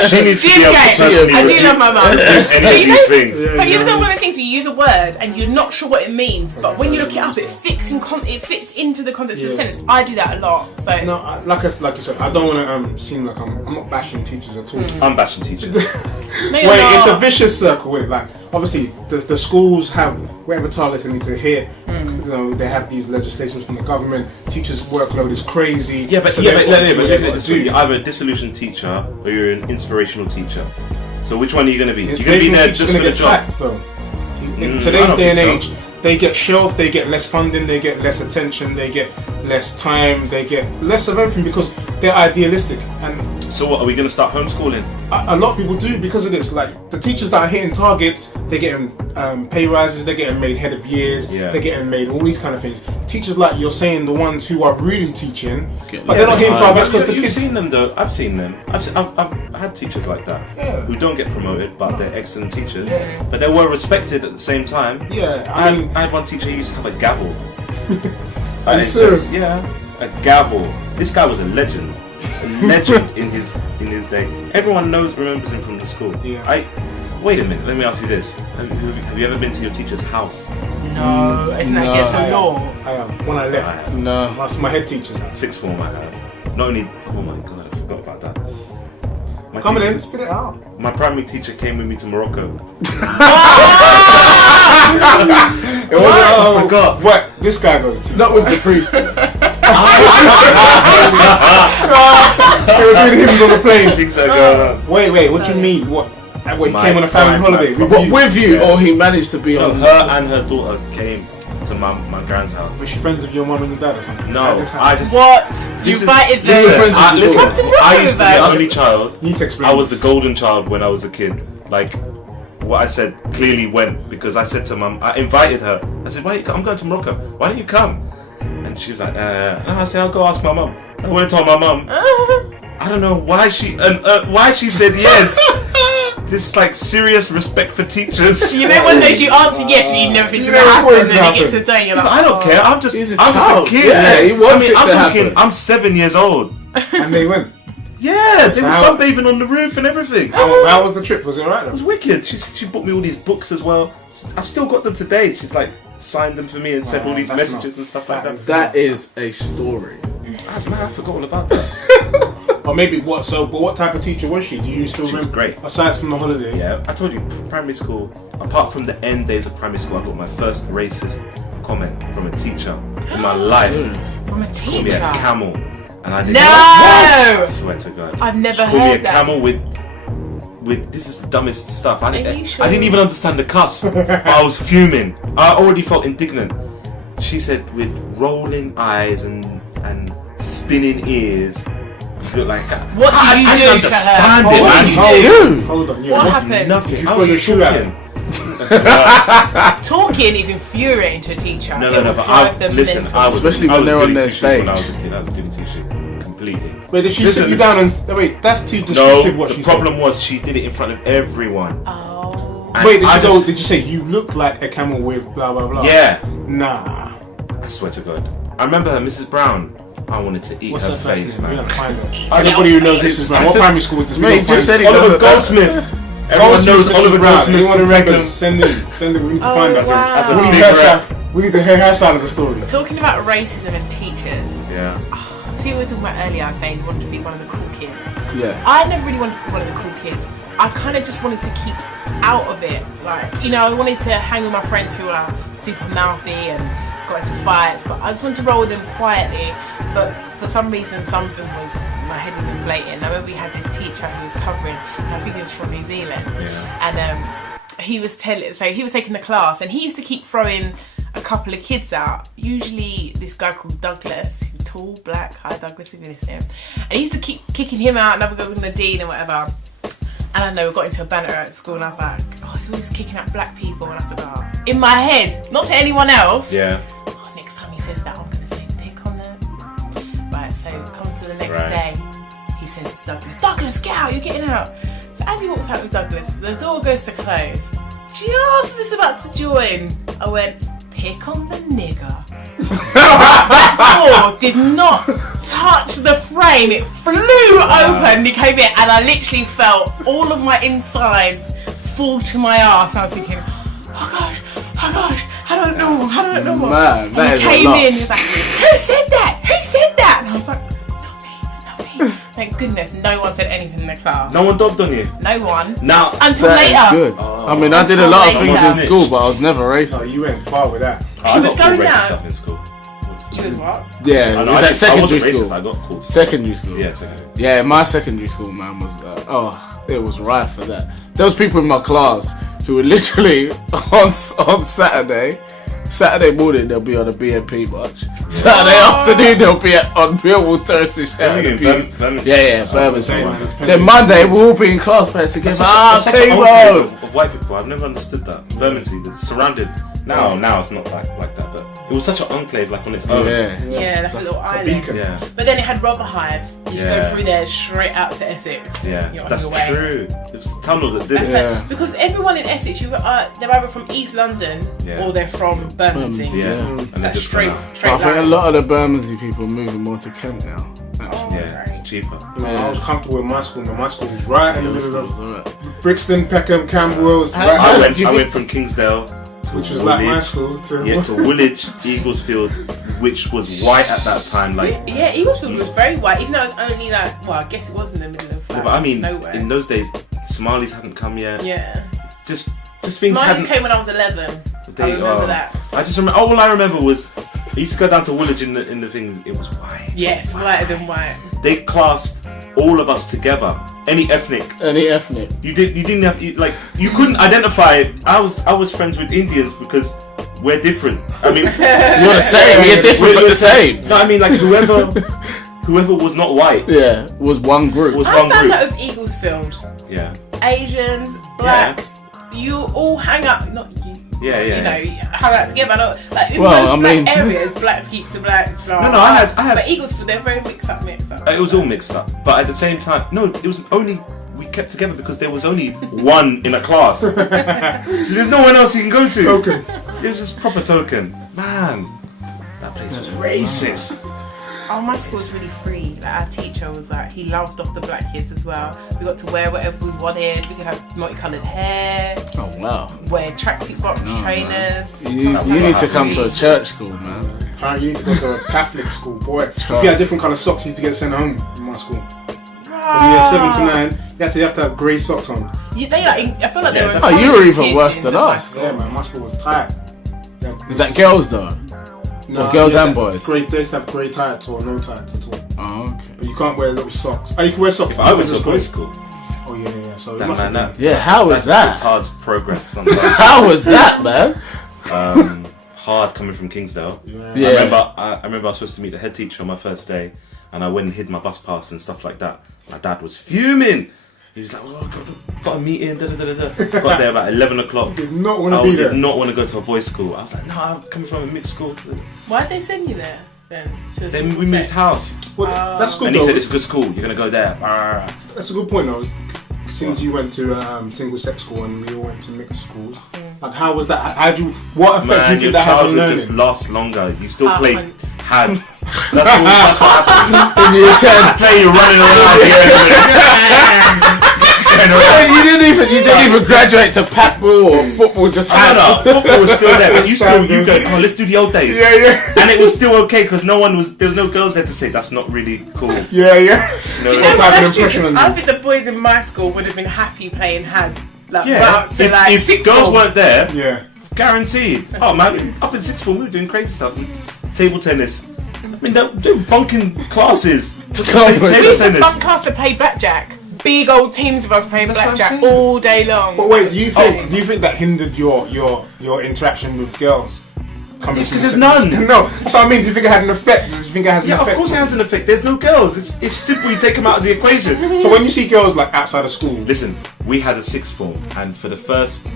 She needs to She be able to is personally gay. I do love my mum. any of these things. But you ever done one of the things where you use a word and you're not sure what it means, but when you look it up, it fits into the context of the sentence. I do that a lot. So No, like you said, I don't want to seem like I'm not bashing teachers at all. I'm bashing teachers. It's a vicious circle with it. Like, obviously, the schools have whatever targets they need to hit. You know, they have these legislations from the government. Teachers' workload is crazy. But you're either a disillusioned teacher or you're an inspirational teacher. So which one are you going to be? You're going to be there just for the job. Sacked, though. In today's day and age, they get shelved, they get less funding, they get less attention, they get less time, they get less of everything because they're idealistic. And so what, are we going to start homeschooling? A lot of people do because of this. Like, the teachers that are hitting targets, they're getting pay rises, they're getting made head of years, they're getting made all these kind of things. Teachers like you're saying, the ones who are really teaching, but they're not hitting targets because the kids... You've seen them though. I've seen them. I've had teachers like that who don't get promoted, but they're excellent teachers. But they were respected at the same time. I had one teacher who used to have a gavel. Are you serious? A gavel. This guy was a legend. A legend in his day. Everyone remembers him from the school. Wait a minute, let me ask you this. Have you ever been to your teacher's house? No, isn't that against the law? I am. When I left, No. that's my head teacher's house. Sixth form I have. Not only, oh my god, I forgot about that. My Come teacher- in, spit it out. My primary teacher came with me to Morocco. I forgot. What? This guy goes to. Not with the priest. They were doing hymns on the plane. Things are going on. Wait, what do you mean? What? He My came on a family prime- holiday my with What, you? with you, Yeah. or he managed to be No, on her and her daughter came to my grand's house. Was she friends with your mum and your dad or something? No, At this house? I just... What? You Listen, invited them? Listen, friends with your listen, daughter. Come to I used to be the Morocco, only child. You need to explain. I was the this. golden child when I was a kid. Like, what I said clearly went because I said to mum, I invited her. I said, why don't you come? I'm going to Morocco. Why don't you come? And she was like, and I said, I'll go ask my mum. I went and told my mum. I don't know why she said yes. This like serious respect for teachers. You know one of those you answer yes, but you never think it's You gonna never thought it happen, and then would it gets a day, you're like, I don't care. I'm just He's a a child. kid. Yeah, he wants it to I'm talking. happen. I'm 7 years old. And they went. Yeah, they So were how- sunbathing on the roof and everything. How was the trip? Was it alright It was though? wicked. She bought me all these books as well. I've still got them today. She's like signed them for me and sent all these That's messages nuts. and stuff like that. That is a story. I forgot all about that. Or maybe what? So, but what type of teacher was she? Do you still She was remember? great. Aside from the holiday. Yeah, I told you, primary school. Apart from the end days of primary school, I got my first racist comment from a teacher in my life. Serious. from a Called me a teacher. camel, and I didn't. No! I swear to God. I've never She called me a heard that. camel with. This is the dumbest stuff. Are you sure? I didn't even understand the cuss, but I was fuming. I already felt indignant. She said, with rolling eyes and spinning ears, you look like. What did I you didn't do to understand her? it, What man. did Hey, you do? you. Hold on. Yeah. What what- happened? Nothing. Did you I throw was your shoe at talking. Talking is infuriating to a teacher. No, It will but drive them listen, mental. I was Especially I when was they're on goody their two-shoes When I stage. was a kid, I was goody two shoes completely. Wait, did she Listen, sit you down and wait? That's too No, descriptive. What the she problem was she did it in front of everyone. Oh. And Wait, did I you go? just- Did you say you look like a camel with blah blah blah? Yeah, Nah. I swear to God. I remember her, Mrs. Brown. I wanted to eat What's her her first face, name? We man. gotta find her. Anybody who knows Mrs. Brown, what primary school is this? We Mate, gotta just find said he Oliver doesn't. Goldsmith. Everyone knows Oliver Goldsmith. Anyone who from remembers, Beckham. send him. Send him. We need to Oh, find her. wow. As a We need big her rap. side. We need to hear her side of the story. Talking about racism and teachers. Yeah. See, we were talking about earlier, I was saying you wanted to be one of the cool kids. Yeah. I never really wanted to be one of the cool kids. I kind of just wanted to keep out of it. Like, you know, I wanted to hang with my friends who are super mouthy and got into fights, but I just wanted to roll with them quietly. But for some reason, something was, my head was inflating. I remember we had this teacher who was covering, I think he was from New Zealand, and he was taking the class, and he used to keep throwing a couple of kids out. Usually this guy called Douglas, tall, black, hi Douglas if you listen. And he used to keep kicking him out, and I would go with Nadine and whatever. And I know we got into a banter at school, and I was like, oh, he's always kicking out black people. And I said, oh, in my head, not to anyone else. Yeah. Oh, next time he says that, I'm gonna say pick on them. Right, so it comes to the next Right. day, he says to Douglas, get out, you're getting out. So as he walks out with Douglas, the door goes to close. Just as it's about to join, I went, pick on the nigger. That door did not touch the frame. It flew open. It came in, and I literally felt all of my insides fall to my ass. And I was thinking, oh gosh, I don't know. Man, that and is he a came lot. in. He was like, who said that? And I was like, not me. Thank goodness, no one said anything in the class. No one dobbed on you. No one. Now, Until That is later. good. I mean, I did a lot of things in Later. school, but I was never racist. Oh, you went far with that. I was got called going racist down. stuff in school. You was what? Yeah, it I was know, at I secondary wasn't school. racist, I got called. Secondary school. Yeah, secondary. Yeah, my secondary school, man, was it was rife for that. There was people in my class who were literally on Saturday morning they'll be on a BNP march. Saturday afternoon they'll be on Millwall Terraces shouting abuse. Yeah, Birmingham. Then Monday we'll all be in class playing together. It's like an K-Road. enclave of white people. I've never understood that. Bermondsey, they're surrounded. Now it's not like that, but it was such an enclave, like on its own. Yeah, like a little island. beacon. Yeah. But then it had Rotherhithe. You Yeah. go through there straight out to Essex. Yeah, You're on that's your way. true. It was the tunnel that did That's it. Yeah. like, because everyone in Essex, they're either from East London Yeah. or they're from Bermondsey. Bermondsey, Yeah, Yeah. and they That's just straight, come out. straight I think a line. lot of the Bermondsey people are moving more to Kent now. Actually. Yeah, it's cheaper. I was comfortable in my school. My school was right in the Yeah, middle of alright. Brixton, Peckham, Camberwell's. I Right, went from Kingsdale, which was like my school, to Woolwich, Eaglesfield, which was white at that time. Like, Yeah, Eaglesfield was very white, even though it was only like, well, I guess it was in the middle of but I mean, nowhere. in those days, Somalis hadn't come yet. Yeah. Just things Mine hadn't. came when I was 11. I remember that. I just remember. All I remember was I used to go down to Woolwich in the thing. It was white. Yes, whiter than white. They classed all of us together. Any ethnic. You didn't have you couldn't identify. I was friends with Indians because we're different. I mean, You're the same. We're different, but the same. No, I mean like whoever was not white. Yeah, was one group. I found that with Eaglesfield. Yeah. Asians, blacks, you all hang up. Not you. Yeah. You know, hang out together. Not, like in Well, most I mean- black areas, blacks keep to blacks. Blah, No, blah. I had. But Eaglesfield, they're very mixed up. It was all mixed up, but at the same time, no, it was only we kept together because there was only one in a class. So there's no one else you can go to. Token. It was just proper token. Man, that place was racist. Oh, my school was really free. Like our teacher was like, he loved off the black kids as well. We got to wear whatever we wanted. We could have multicoloured hair, Oh wow. wear tracksuit box trainers. You need to come to a church school, man. Apparently, you need to go to a Catholic school, boy. If you had different colour socks, you used to get sent home in my school. From year 7 to 9, you have to have grey socks on. I feel like they were. Oh, you were even encouraging worse kids than into my us. school. Yeah, man, my school was tight. Is that girls though? No, girls and boys? They used to have grey tights or no tights at all. Oh, okay. But you can't wear little socks. Oh, you can wear socks. I went to a boys' school. Oh, yeah. So it That must have man, been. Yeah, how was that's that? hard progress sometimes. How was that, man? Hard coming from Kingsdale. Yeah. I remember I was supposed to meet the head teacher on my first day, and I went and hid my bus pass and stuff like that. My dad was fuming. He was like, "Oh, got a meeting." Da, da, da, da. Got there about 11 o'clock. Did not want to I be did there. not want to go to a boys' school. I was like, "No, I'm coming from a mixed school." Why'd they send you there then? To a Then single we moved sex? house, Well, that's good and he though. said, "It's a good school. You're gonna go there." That's a good point though. Since you went to single sex school and we all went to mixed schools, like how was that? What effect do you Man, your think that has on childhood learning? just lasts longer. You still play hun- had. That's what happens. In year 10. Play you running around. You didn't even graduate to paintball or football. Just had. No, football was still there, but you go, "Oh, let's do the old days." Yeah. And it was still okay because there was no girls there to say that's not really cool. Yeah. No, You know What type what, of that's impression true. on I you? think the boys in my school would have been happy playing hand. Like, Yeah, right up to, like, if sixth girls form. weren't there, Yeah. guaranteed. Oh man, up in sixth form we were doing crazy stuff, table tennis. I mean, they're bunking classes. Just playing We table used to tennis. bunk class to play blackjack. Big old teams of us playing That's what I'm blackjack saying. all day long. But wait, do you think that hindered your interaction with girls? Coming from Because there's the- none. No, that's what I mean. Do you think it had an effect? Do you think it has an Yeah, effect? of course it has an effect. There's no girls. It's simple. You take them out of the equation. So when you see girls like outside of school, Listen, we had a sixth form, and for the first,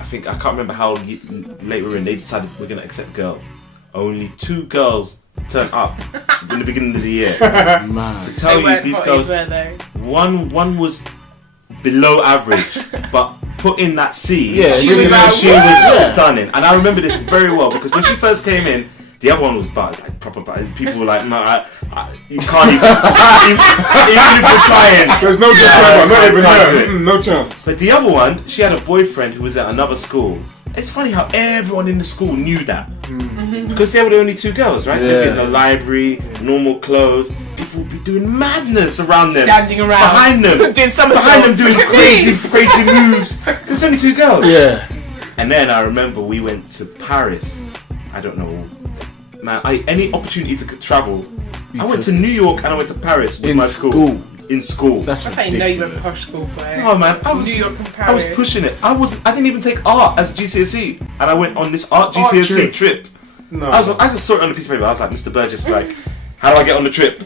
I can't remember how late we were in, they decided we're going to accept girls. Only 2 girls turned up in the beginning of the year. Man. To tell They you, weren't these hotties, girls, were they? one was below average, but put in that C, Yeah, she she was was like, stunning. And I remember this very well because when she first came in, the other one was bad, like proper bad. People were like, "No, you can't even if you're trying." there's no disclaimer, not even can't do her. it. No chance. But the other one, she had a boyfriend who was at another school. It's funny how everyone in the school knew that. Because they were the only 2 girls, right? They'd be in the library, normal clothes. People would be doing madness around them. Standing around. Behind them. Doing somersaults. Behind them doing Look at crazy moves. There's only 2 girls. Yeah. And then I remember we went to Paris. I don't know. Man, any opportunity to travel. I went to New York and I went to Paris with In my school. school. In school. That's I didn't know you went to ridiculous. posh school, boy. Oh man, I New York and I was Paris. pushing it. I didn't even take art as GCSE, and I went on this art Art GCSE trip. No. I just saw it on a piece of paper. I was like, Mr. Burgess, like, how do I get on the trip?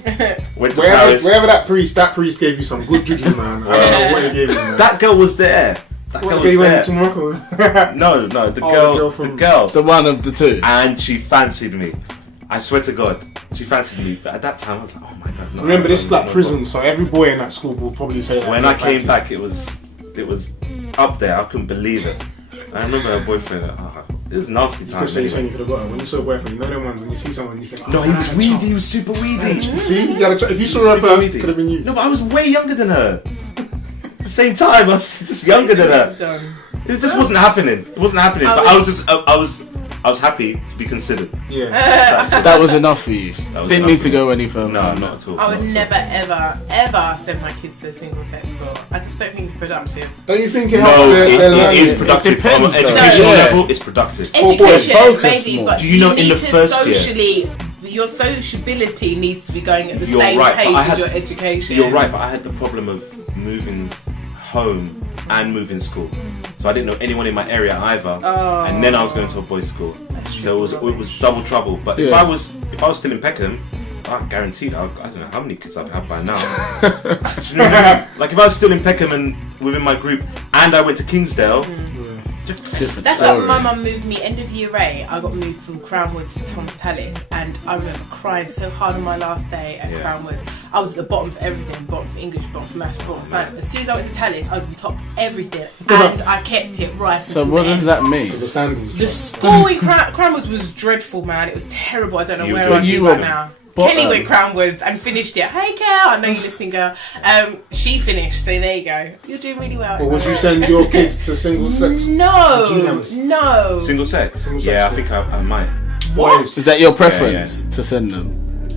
Went to Paris. Wherever that priest gave you some good juju, man. I don't know what he gave you, man. That girl was there. That What girl gave you was went to there. Morocco? No, the Oh, girl, the girl, The one of the 2. and she fancied me. I swear to God, she fancied me. But at that time, I was like, oh my God. No, Remember, this no, is like no, prison, so every boy in that school will probably say that. When I came back, it was up there. I couldn't believe it. I remember her boyfriend. It was nasty You times. could say Anyway. you could have got her. When you saw a boyfriend, you know them ones when you see someone, you think, No, he was weedy. He was super weedy. See, you gotta try. If you saw her Super first, weedy. it could have been you. No, but I was way younger than her. the same time, I was just younger than her. It just wasn't happening. It wasn't happening. But I was happy to be considered. Yeah. That was enough for you. That was Didn't enough need to for go me. any further. No, not at all. I would not at never, all. ever send my kids to a single-sex school. I just don't think it's productive. Don't you think it helps No, their it learning? is productive. depends, On an though. educational Yeah. level, it's productive. Education, focus maybe, more. but Do you know in need the to first year- socially, your sociability needs to be going at the You're same right, but pace I as had- your education. You're right, but I had the problem of moving home and moving school, so I didn't know anyone in my area either. And then I was going to a boys' school, so it was double trouble. But if Yeah. I was still in Peckham, I guaranteed I don't know how many kids I'd have by now. Do you know what I mean? Like if I was still in Peckham and within my group, and I went to Kingsdale. Different That's story. like when my mum moved me end of year 8. I got moved from Crownwoods to Thomas Tallis, and I remember crying so hard on my last day at Crownwood. I was at the bottom for everything, bottom for English, bottom for maths, bottom for science. As soon as I went to Tallis, I was on top of everything, and I kept it right. So until what the does end. that mean? The standards. The school in Crownwoods was dreadful, man. It was terrible. I don't know You where were- I'm you right were now. bottom. Kelly went Crownwoods and finished it. Hey, Kel, I know you're listening, girl. She finished, so there you go. You're doing really well. But would you send your kids to single sex? No, GMs? no. Single sex? Single sex, Yeah, I yeah. think I might. Boys. Is that your preference to send them?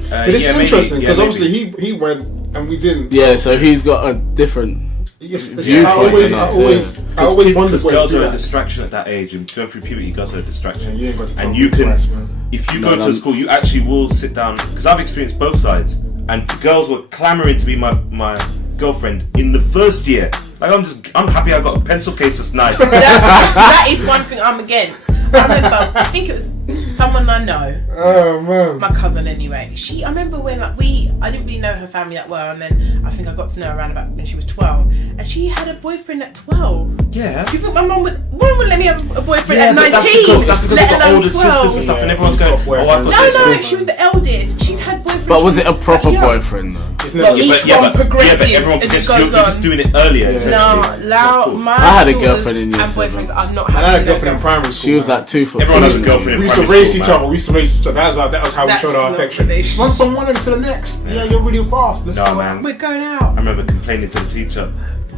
But this is interesting because maybe. obviously he went and we didn't. Yeah, so he's got a different. Yes, Viewpoint I always than us, wondered Because why you girls do are a that. distraction at that age, and going through puberty, girls are a distraction. Yeah, you ain't got to tell And me you can, twice, man. if you No, go to no. a school, you actually will sit down. Because I've experienced both sides, and girls were clamoring to be my girlfriend in the first year. Like I'm happy I got a pencil case that's nice. That is one thing I'm against. I remember, I think it was someone I know, Oh man. my cousin anyway. I remember when I didn't really know her family that well, and then I think I got to know her around about when she was 12, and she had a boyfriend at 12. Yeah. Do you think my mum would let me have a boyfriend Yeah, at but 19? that's because let you've got alone older 12. sisters and stuff, and everyone's Yeah, going, you've got oh, I've got boyfriends. No, this. she was the eldest. She's had boyfriends. But was it a proper Yeah. boyfriend though? It's Well, never. each one progresses but everyone as it progresses. goes You're just on. doing it earlier. Yeah. essentially. No, Cool. my I had a daughters girlfriend in year and 7. boyfriends. I've not I had had a no girlfriend in primary school. She was man. like 2 foot. Everyone has a two. girlfriend. We used to primary race school, each man. other. We used to race each other. That was how we That's showed our not affection. relation. Run from one end to the next. Yeah, you're really fast. Let's No, go. man. We're going out. I remember complaining to the teacher.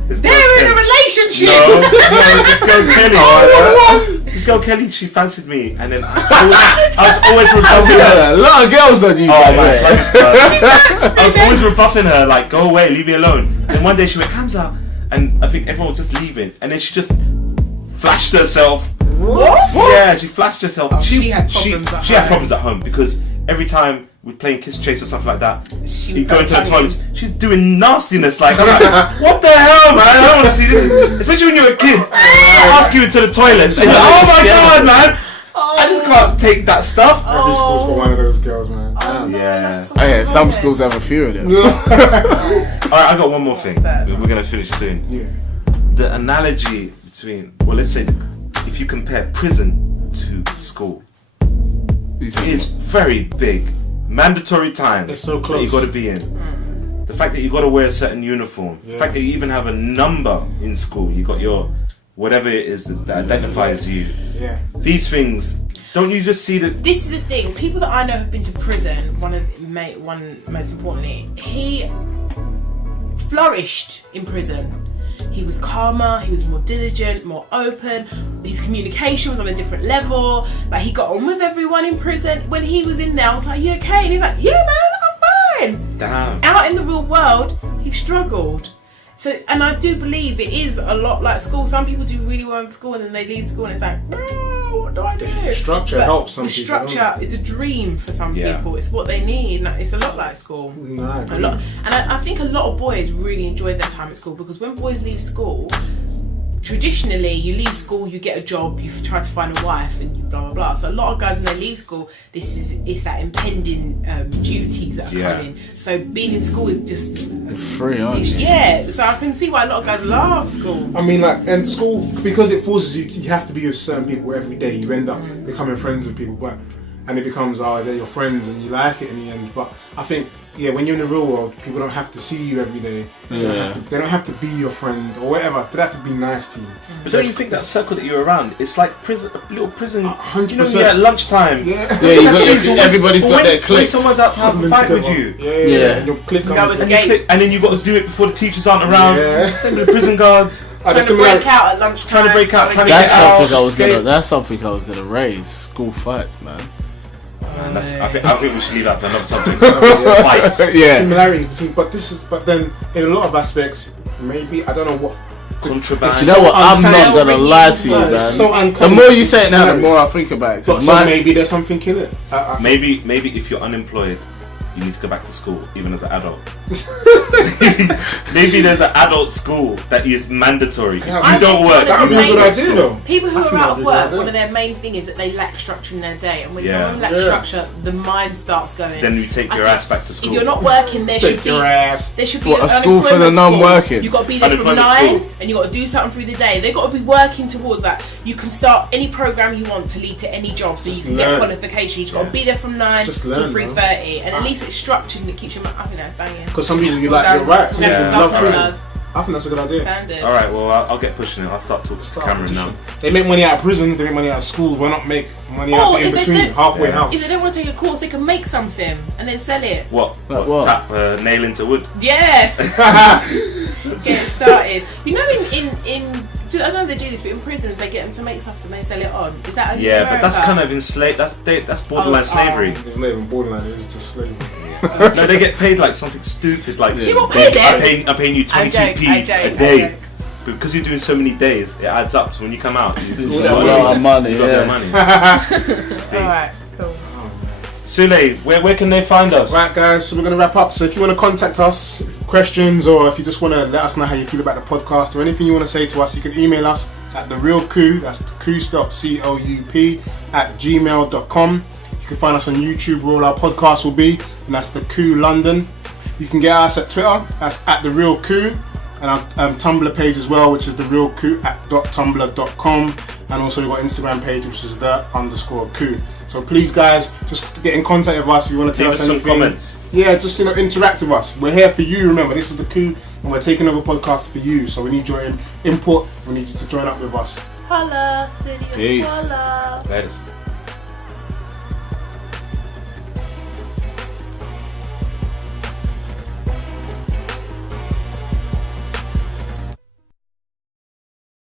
This girl They're in a Kelly- relationship. No, this girl Kelly. This girl Kelly, she fancied me, and then I was always rebuffing her. Yeah, a lot of girls on you. Oh by the my way. God. I was always rebuffing her, like, go away, leave me alone. And one day she went, Hamza, and I think everyone was just leaving, and then she just flashed herself. What? Yeah, she flashed herself. Oh, she had problems at she had home. problems at home because every time we'd play Kiss Chase or something like that, She you would go go into the tonguing. toilet, she's doing nastiness. Like, I'm like, what the hell, man? I don't want to see this. Especially when you're a kid. I ask you into the toilet, and you're like, oh my God, man. I just can't take that stuff. Every school's got one of those girls, man. Yeah. Oh, yeah, some schools have a few of them. Alright, I got one more thing. We're going to finish soon. Yeah. The analogy between, well, let's say if you compare prison to school, it's very big. Mandatory time It's so that close. you got to be in. The fact that you got to wear a certain uniform. The fact that you even have a number in school. You got your whatever it is that identifies you. Yeah. These things, don't you just see that? This is the thing. People that I know have been to prison. One most importantly, he flourished in prison. He was calmer. He was more diligent, more open. His communication was on a different level. Like he got on with everyone in prison. When he was in there, I was like, "You okay?" And he's like, "Yeah, man, I'm fine." Damn. Out in the real world, he struggled. So, and I do believe it is a lot like school. Some people do really well in school and then they leave school and it's like, what do I do? The structure helps some the people, structure doesn't is a dream for some Yeah. people. It's what they need. Like, it's a lot like school. No, I agree. A lot, and I think a lot of boys really enjoy their time at school because when boys leave school, traditionally you leave school, you get a job, you try to find a wife, and you blah blah blah. So a lot of guys when they leave school, it's that impending duties that are Yeah. coming. So being in school is just It's free, aren't you? yeah. So I can see why a lot of guys love school. I mean, like, and school, because it forces you to, you have to be with certain people every day. You end up becoming friends with people, and it becomes, they're your friends and you like it in the end. But I think yeah, when you're in the real world, people don't have to see you every day. They don't have to be your friend or whatever. They have to be nice to you. But don't you think that circle that you're around, it's like prison, a little prison. 100%. You know, you're at lunchtime. Yeah. Everybody's got their When cliques. someone's out to have a Huddling fight together. with you, Yeah. And your clique That comes. was And a gate. and then you got to do it before the teachers aren't around. Yeah. Same with the prison guards. Trying to break out at lunchtime. Trying to break out, trying to That's get out. something I was gonna. escape. That's something I was gonna raise. School fights, man. Man, I think we should leave that to another subject. Fights. Yeah. similarities between, but then in a lot of aspects, maybe I don't know what. Contraband. It's You know so what? I'm uncanny. not gonna lie to you, No, man. it's so The uncanny. more you say it now, the Scary. more I think about it. But 'Cause so my- maybe there's something in it. I think- Maybe if you're unemployed, you need to go back to school, even as an adult. Maybe there's an adult school that is mandatory. If Yeah, you don't work, that would be a good idea, though. People who I are think out that'd of be a work, good idea. one of their main thing is that they lack structure in their day, and when Yeah. someone lacks Yeah. structure, the mind starts going. then you take your ass back to If school. you're not working, there should Take be your ass. there should be What, an a school for the unemployment non-working? You got to be there from Unemployment 9, school. and you got to do something through the day. They got to be working towards that. You can start any program you want to lead to any job, so you can get learn. qualification. You just got to be there from 9 Just to learn, 3:30, and at least it's structured and it keeps your mind. I think that's banging. Because some people you like, you're right. Some Yeah. people love Government prison. lads, I think that's a good idea. standard. All right, well, I'll get pushing it. I'll start talking to Cameron now. They make money out of prisons. They make money out of schools. Why not make money Or out in if they between, don't- halfway Yeah. house? If they don't want to take a course, they can make something and then sell it. What? Like what? Tap nail into wood. Yeah. Get it started. You know, I know they do this, but in prisons they get them to make stuff and they sell it on. Is that? Yeah, but that's kind of enslaved. That's borderline slavery. It's not even borderline. It's just slavery. No, they get paid like something stupid, like Yeah. You got paid it. I'm paying you I joke, 22p I joke, a I day. joke. But because you're doing so many days, it adds up. So when you come out, you It's got a money. lot of money, You got yeah. that money. All right. Cool. Sule, where can they find us? Right, guys, so we're going to wrap up. So if you want to contact us, questions, or if you just want to let us know how you feel about the podcast or anything you want to say to us, you can email us at The Real Coup, that's Coup, C-O-U-P, @gmail.com. You can find us on YouTube, where all our podcasts will be, and that's The Coup London. You can get us at Twitter, that's The Real Coup, and our Tumblr page as well, which is therealcoup@tumblr.com, and also we've got Instagram page, which is _coup. So please, guys, just get in contact with us if you want to tell Leave us us some anything. comments. Yeah, just interact with us. We're here for you. Remember, this is The Coup, and we're taking over podcasts for you. So we need your input. We need you to join up with us. Holla, city of Peace. Holla. Let's.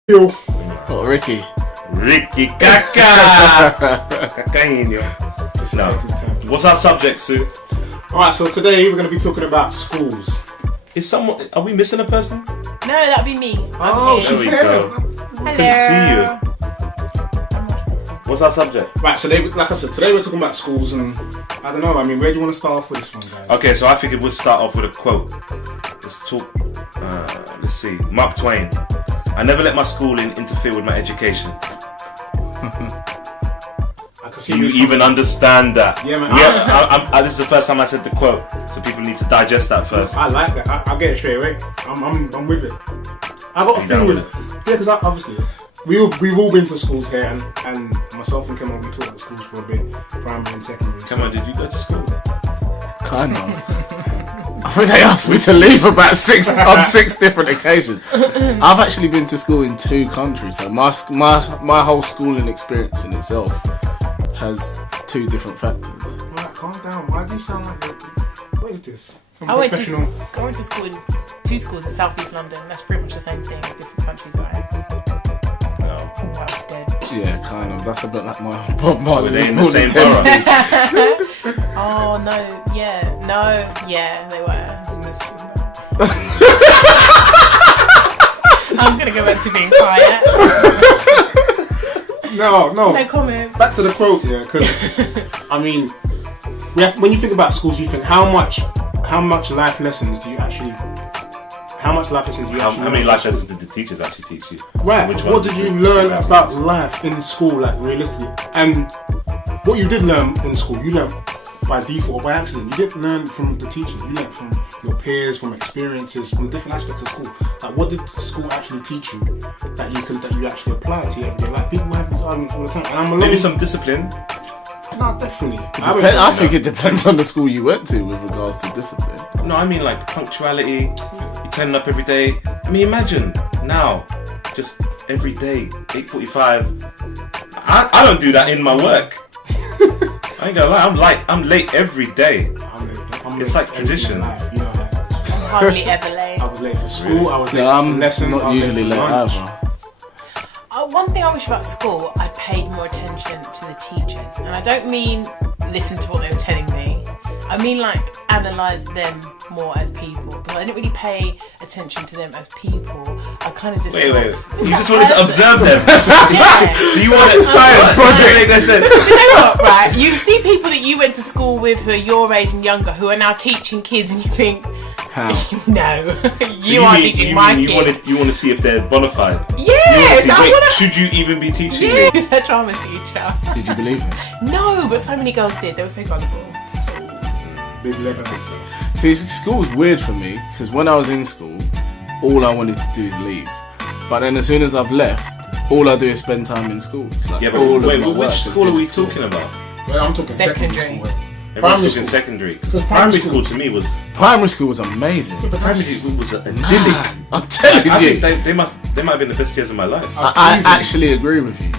Yo. Oh, Ricky. Ricky Kaka! Kakainho. No. What's our subject, Sue? All right. So today we're going to be talking about schools. Is someone? Are we missing a person? No, that'd be me. Oh, I'm There she's we here. go. Hello. Couldn't see you. What's our subject? Right. So like I said, today we're talking about schools, and I don't know. I mean, where do you want to start off with this one, guys? Okay, so I figured we'll start off with a quote. Let's talk. Let's see. Mark Twain. I never let my schooling interfere with my education. I can see Do you who's even coming. understand that? Yeah, man. This is the first time I said the quote, so people need to digest that first. I like that. I get it straight away. I'm with it. I got a You thing down with with it. Yeah, because obviously we've all been to schools here, and myself and Kemon, we taught at schools for a bit, primary and secondary. Come on, did you go to school? Kind of. I think they asked me to leave about 6 different occasions. I've actually been to school in 2 countries, so my whole schooling experience in itself has 2 different factors. Right, calm down. Why do you sound like you're... What is this? Some I went professional... to school in 2 schools in South East London. That's pretty much the same thing, different countries. Right? No. That was dead. Yeah, kind of. That's a bit like my Bob Marley. Were they in the Morning same borough? Oh no, yeah, they were. I'm gonna go back to being quiet. No. No comment. Back to the quote, yeah, because I mean, when you think about schools, you think how much life lessons do you actually? How much life lessons do you How actually? many learn life from lessons did the teachers actually teach you? school? Right. Which What ones did you learn about life in school, like realistically? And what you did learn in school, you learned by default or by accident. You didn't learn from the teachers. You learned from your peers, from experiences, from different aspects of school. Like, what did school actually teach you that you actually apply to your everyday life? People have these arguments all the time, and I'm alone. Maybe some discipline. No, no, definitely. I think it depends on the school you went to with regards to discipline. No, I mean like punctuality. You turning up every day. I mean, imagine now, just every day, 8:45. I don't do that in my work. I ain't gonna lie. I'm late every day. It's like tradition. You know how Hardly ever late. I was late for school. I was late I'm for lessons. not I was usually late for lunch. either. One thing I wish about school, I paid more attention to the teachers. And I don't mean listen to what they were telling me. I mean like analyse them more as people. Because I didn't really pay attention to them as people. I kind of just Wait. thought, You just wanted to observe them. Yeah. So you wanted a science project. Do you know what, right? You see people that you went to school with who are your age and younger who are now teaching kids and you think, How? no, you are teaching my kids. You want to see if they're bona fide. Yes, I Wait, want to. should you even be teaching Yeah, me? he's a drama teacher. Did you believe him? No, but so many girls did. They were so gullible. Big levels. See, school's weird for me because when I was in school, all I wanted to do is leave. But then as soon as I've left, all I do is spend time in school. Like, Yeah, but all of wait, my which work has school been are we in school. talking about? Well, I'm talking secondary Secondary. school. Everyone's Primary talking school. secondary. Because Because primary primary school to me was Primary school was amazing. primary school was idyllic. Man, I'm telling I you. think they might have been the best years of my life. I Easy. actually agree with you.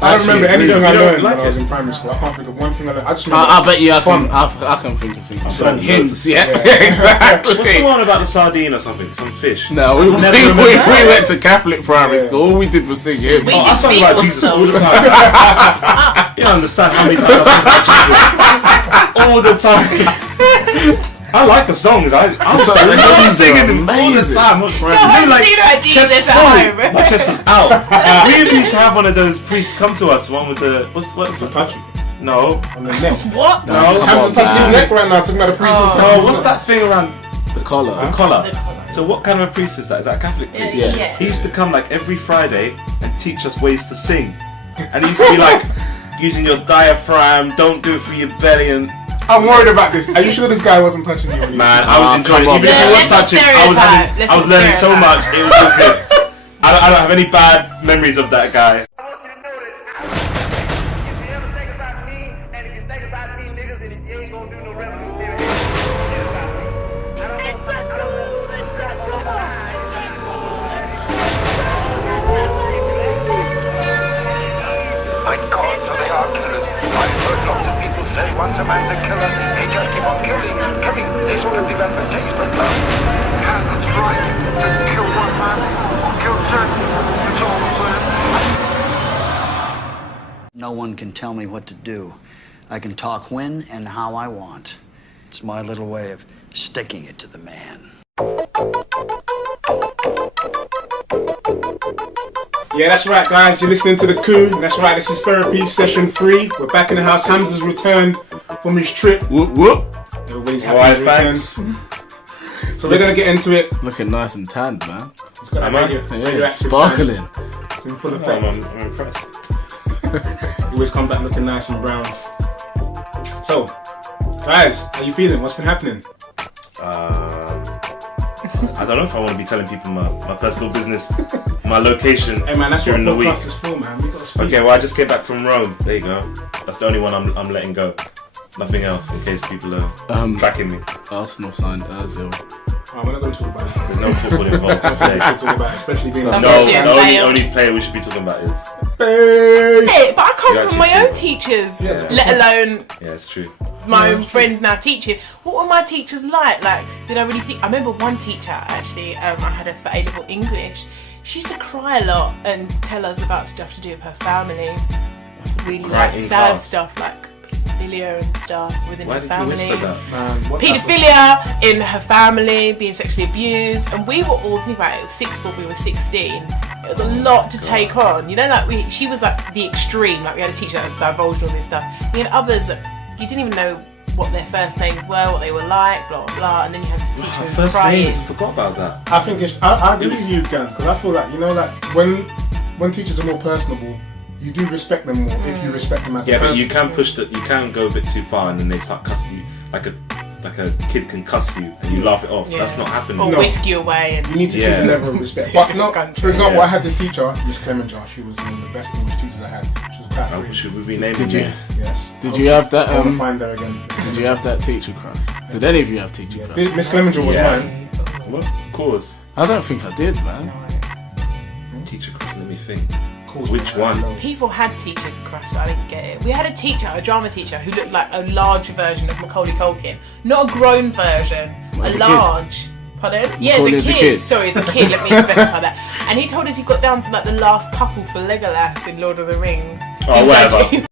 I don't remember Actually, anything I you don't learned like when I was it? in primary school. I can't think of one thing I learned. I just remember I bet you I fun. can think of things. Some Hints, yeah, Yeah. exactly. What's the one about the sardine or something? Some fish. No, we went to Catholic primary school. All we did was sing hymns. We Oh, I did sung about Beatles Jesus all songs. the time. You don't understand how many times I sing about Jesus all the time. I like the songs. I love singing them all the amazing. time. I've seen her at Jesus chest at full. home. My chest was out. We used to have one of those priests come to us. One with the what's to touch you No, on the neck. What? no, I'm just touching his neck right now, talking about the priest. was touching no. his What's neck. that thing around The collar. the collar? The collar. So what kind of a priest is that? Is that a Catholic priest? Yeah. He used to come like every Friday and teach us ways to sing. And he used to be like, using your diaphragm, don't do it for your belly. And I'm worried about this. Are you sure this guy wasn't touching you? man, I was enjoying it. come on. Even if he was Let's not touching, stereotype. I was learning so much. It was so good. I don't have any bad memories of that guy. I want you to know that if you ever think about me, and if you think about these niggas, and you ain't gonna do no revolutionary shit about me. I don't My God, so they are killers. I've heard lots of people say once a man's a killer, he just keep on killing. They sort of develop a taste for love. Yeah, that's right. Just kill one man, or kill certain. It's all the same. No one can tell me what to do. I can talk when and how I want. It's my little way of sticking it to the man. Yeah, that's right, guys. You're listening to the Coup. That's right. This is therapy session 3. We're back in the house. Hamza's returned from his trip. Whoop whoop. Everybody's happy Alright, he's returned. thanks. So we're gonna get into it. Looking nice and tanned, man. It's got a Am I? radioactive Sparkling. tan. It's in full I'm effect. impressed. You always come back looking nice and brown. So, guys, how you feeling? What's been happening? I don't know if I want to be telling people my personal business, my location Hey man, that's what during the week. podcast is for, man. We gotta speak. Okay, well I just came back from Rome. There you go. That's the only one I'm letting go. Nothing else, in case people are backing me. Arsenal signed Ozil. Oh, we're not gonna talk about it. There's no football involved today. We're talking about it, especially being Some No, bullshit, the Bale. only player we should be talking about is. Hey, but I can't You remember my actually own teachers, Yeah. let alone Yeah, it's true. my own friends now teaching. What were my teachers like? Like, did I really think? I remember one teacher actually. I had her for A-level English. She used to cry a lot and tell us about stuff to do with her family. Really like Right, in sad class. stuff, like paedophilia and stuff within Why her did you family. whisper that? Man, what type of- Paedophilia in her family, being sexually abused, and we were all think about it. It was sixth form, we were 16. It was a lot to take on. You know, like she was like the extreme. Like we had a teacher that divulged all this stuff. We had others that you didn't even know what their first names were, what they were like, blah blah blah. And then you had this teacher who was First crying. names, I forgot about that. I think I agree with you, guys, because I feel like, you know, like when teachers are more personable, you do respect them more if you respect them as a Yeah, person. but you can you can go a bit too far and then they start cussing you like a like a kid can cuss you and you laugh it off. Yeah. That's not happening. Or No. whisk you away. And You need to keep Yeah. a level of respect. Two But different no, countries. for example, Yeah. I had this teacher, Miss Clemenger. She was one of the best English teachers I had. She was quite Oh, great. should we be naming Did you- names? Yes. Did you have that? I want to find her again. Did you have that teacher crush? Did any of you have teacher crush? Yeah. Miss Clemenger was Yeah. mine. What? Cause. I don't think I did, man. Teacher crush, let me think. Cause Which one? people had teacher crush, but I didn't get it. We had a teacher, a drama teacher, who looked like a large version of Macaulay Culkin. Not a grown version, As a a kid? large. Pardon? Yeah, Macaulay as as a a kid. kid. Sorry, as a kid, let me specify that. And he told us he got down to like the last couple for Legolas in Lord of the Rings. Oh, He was like- whatever.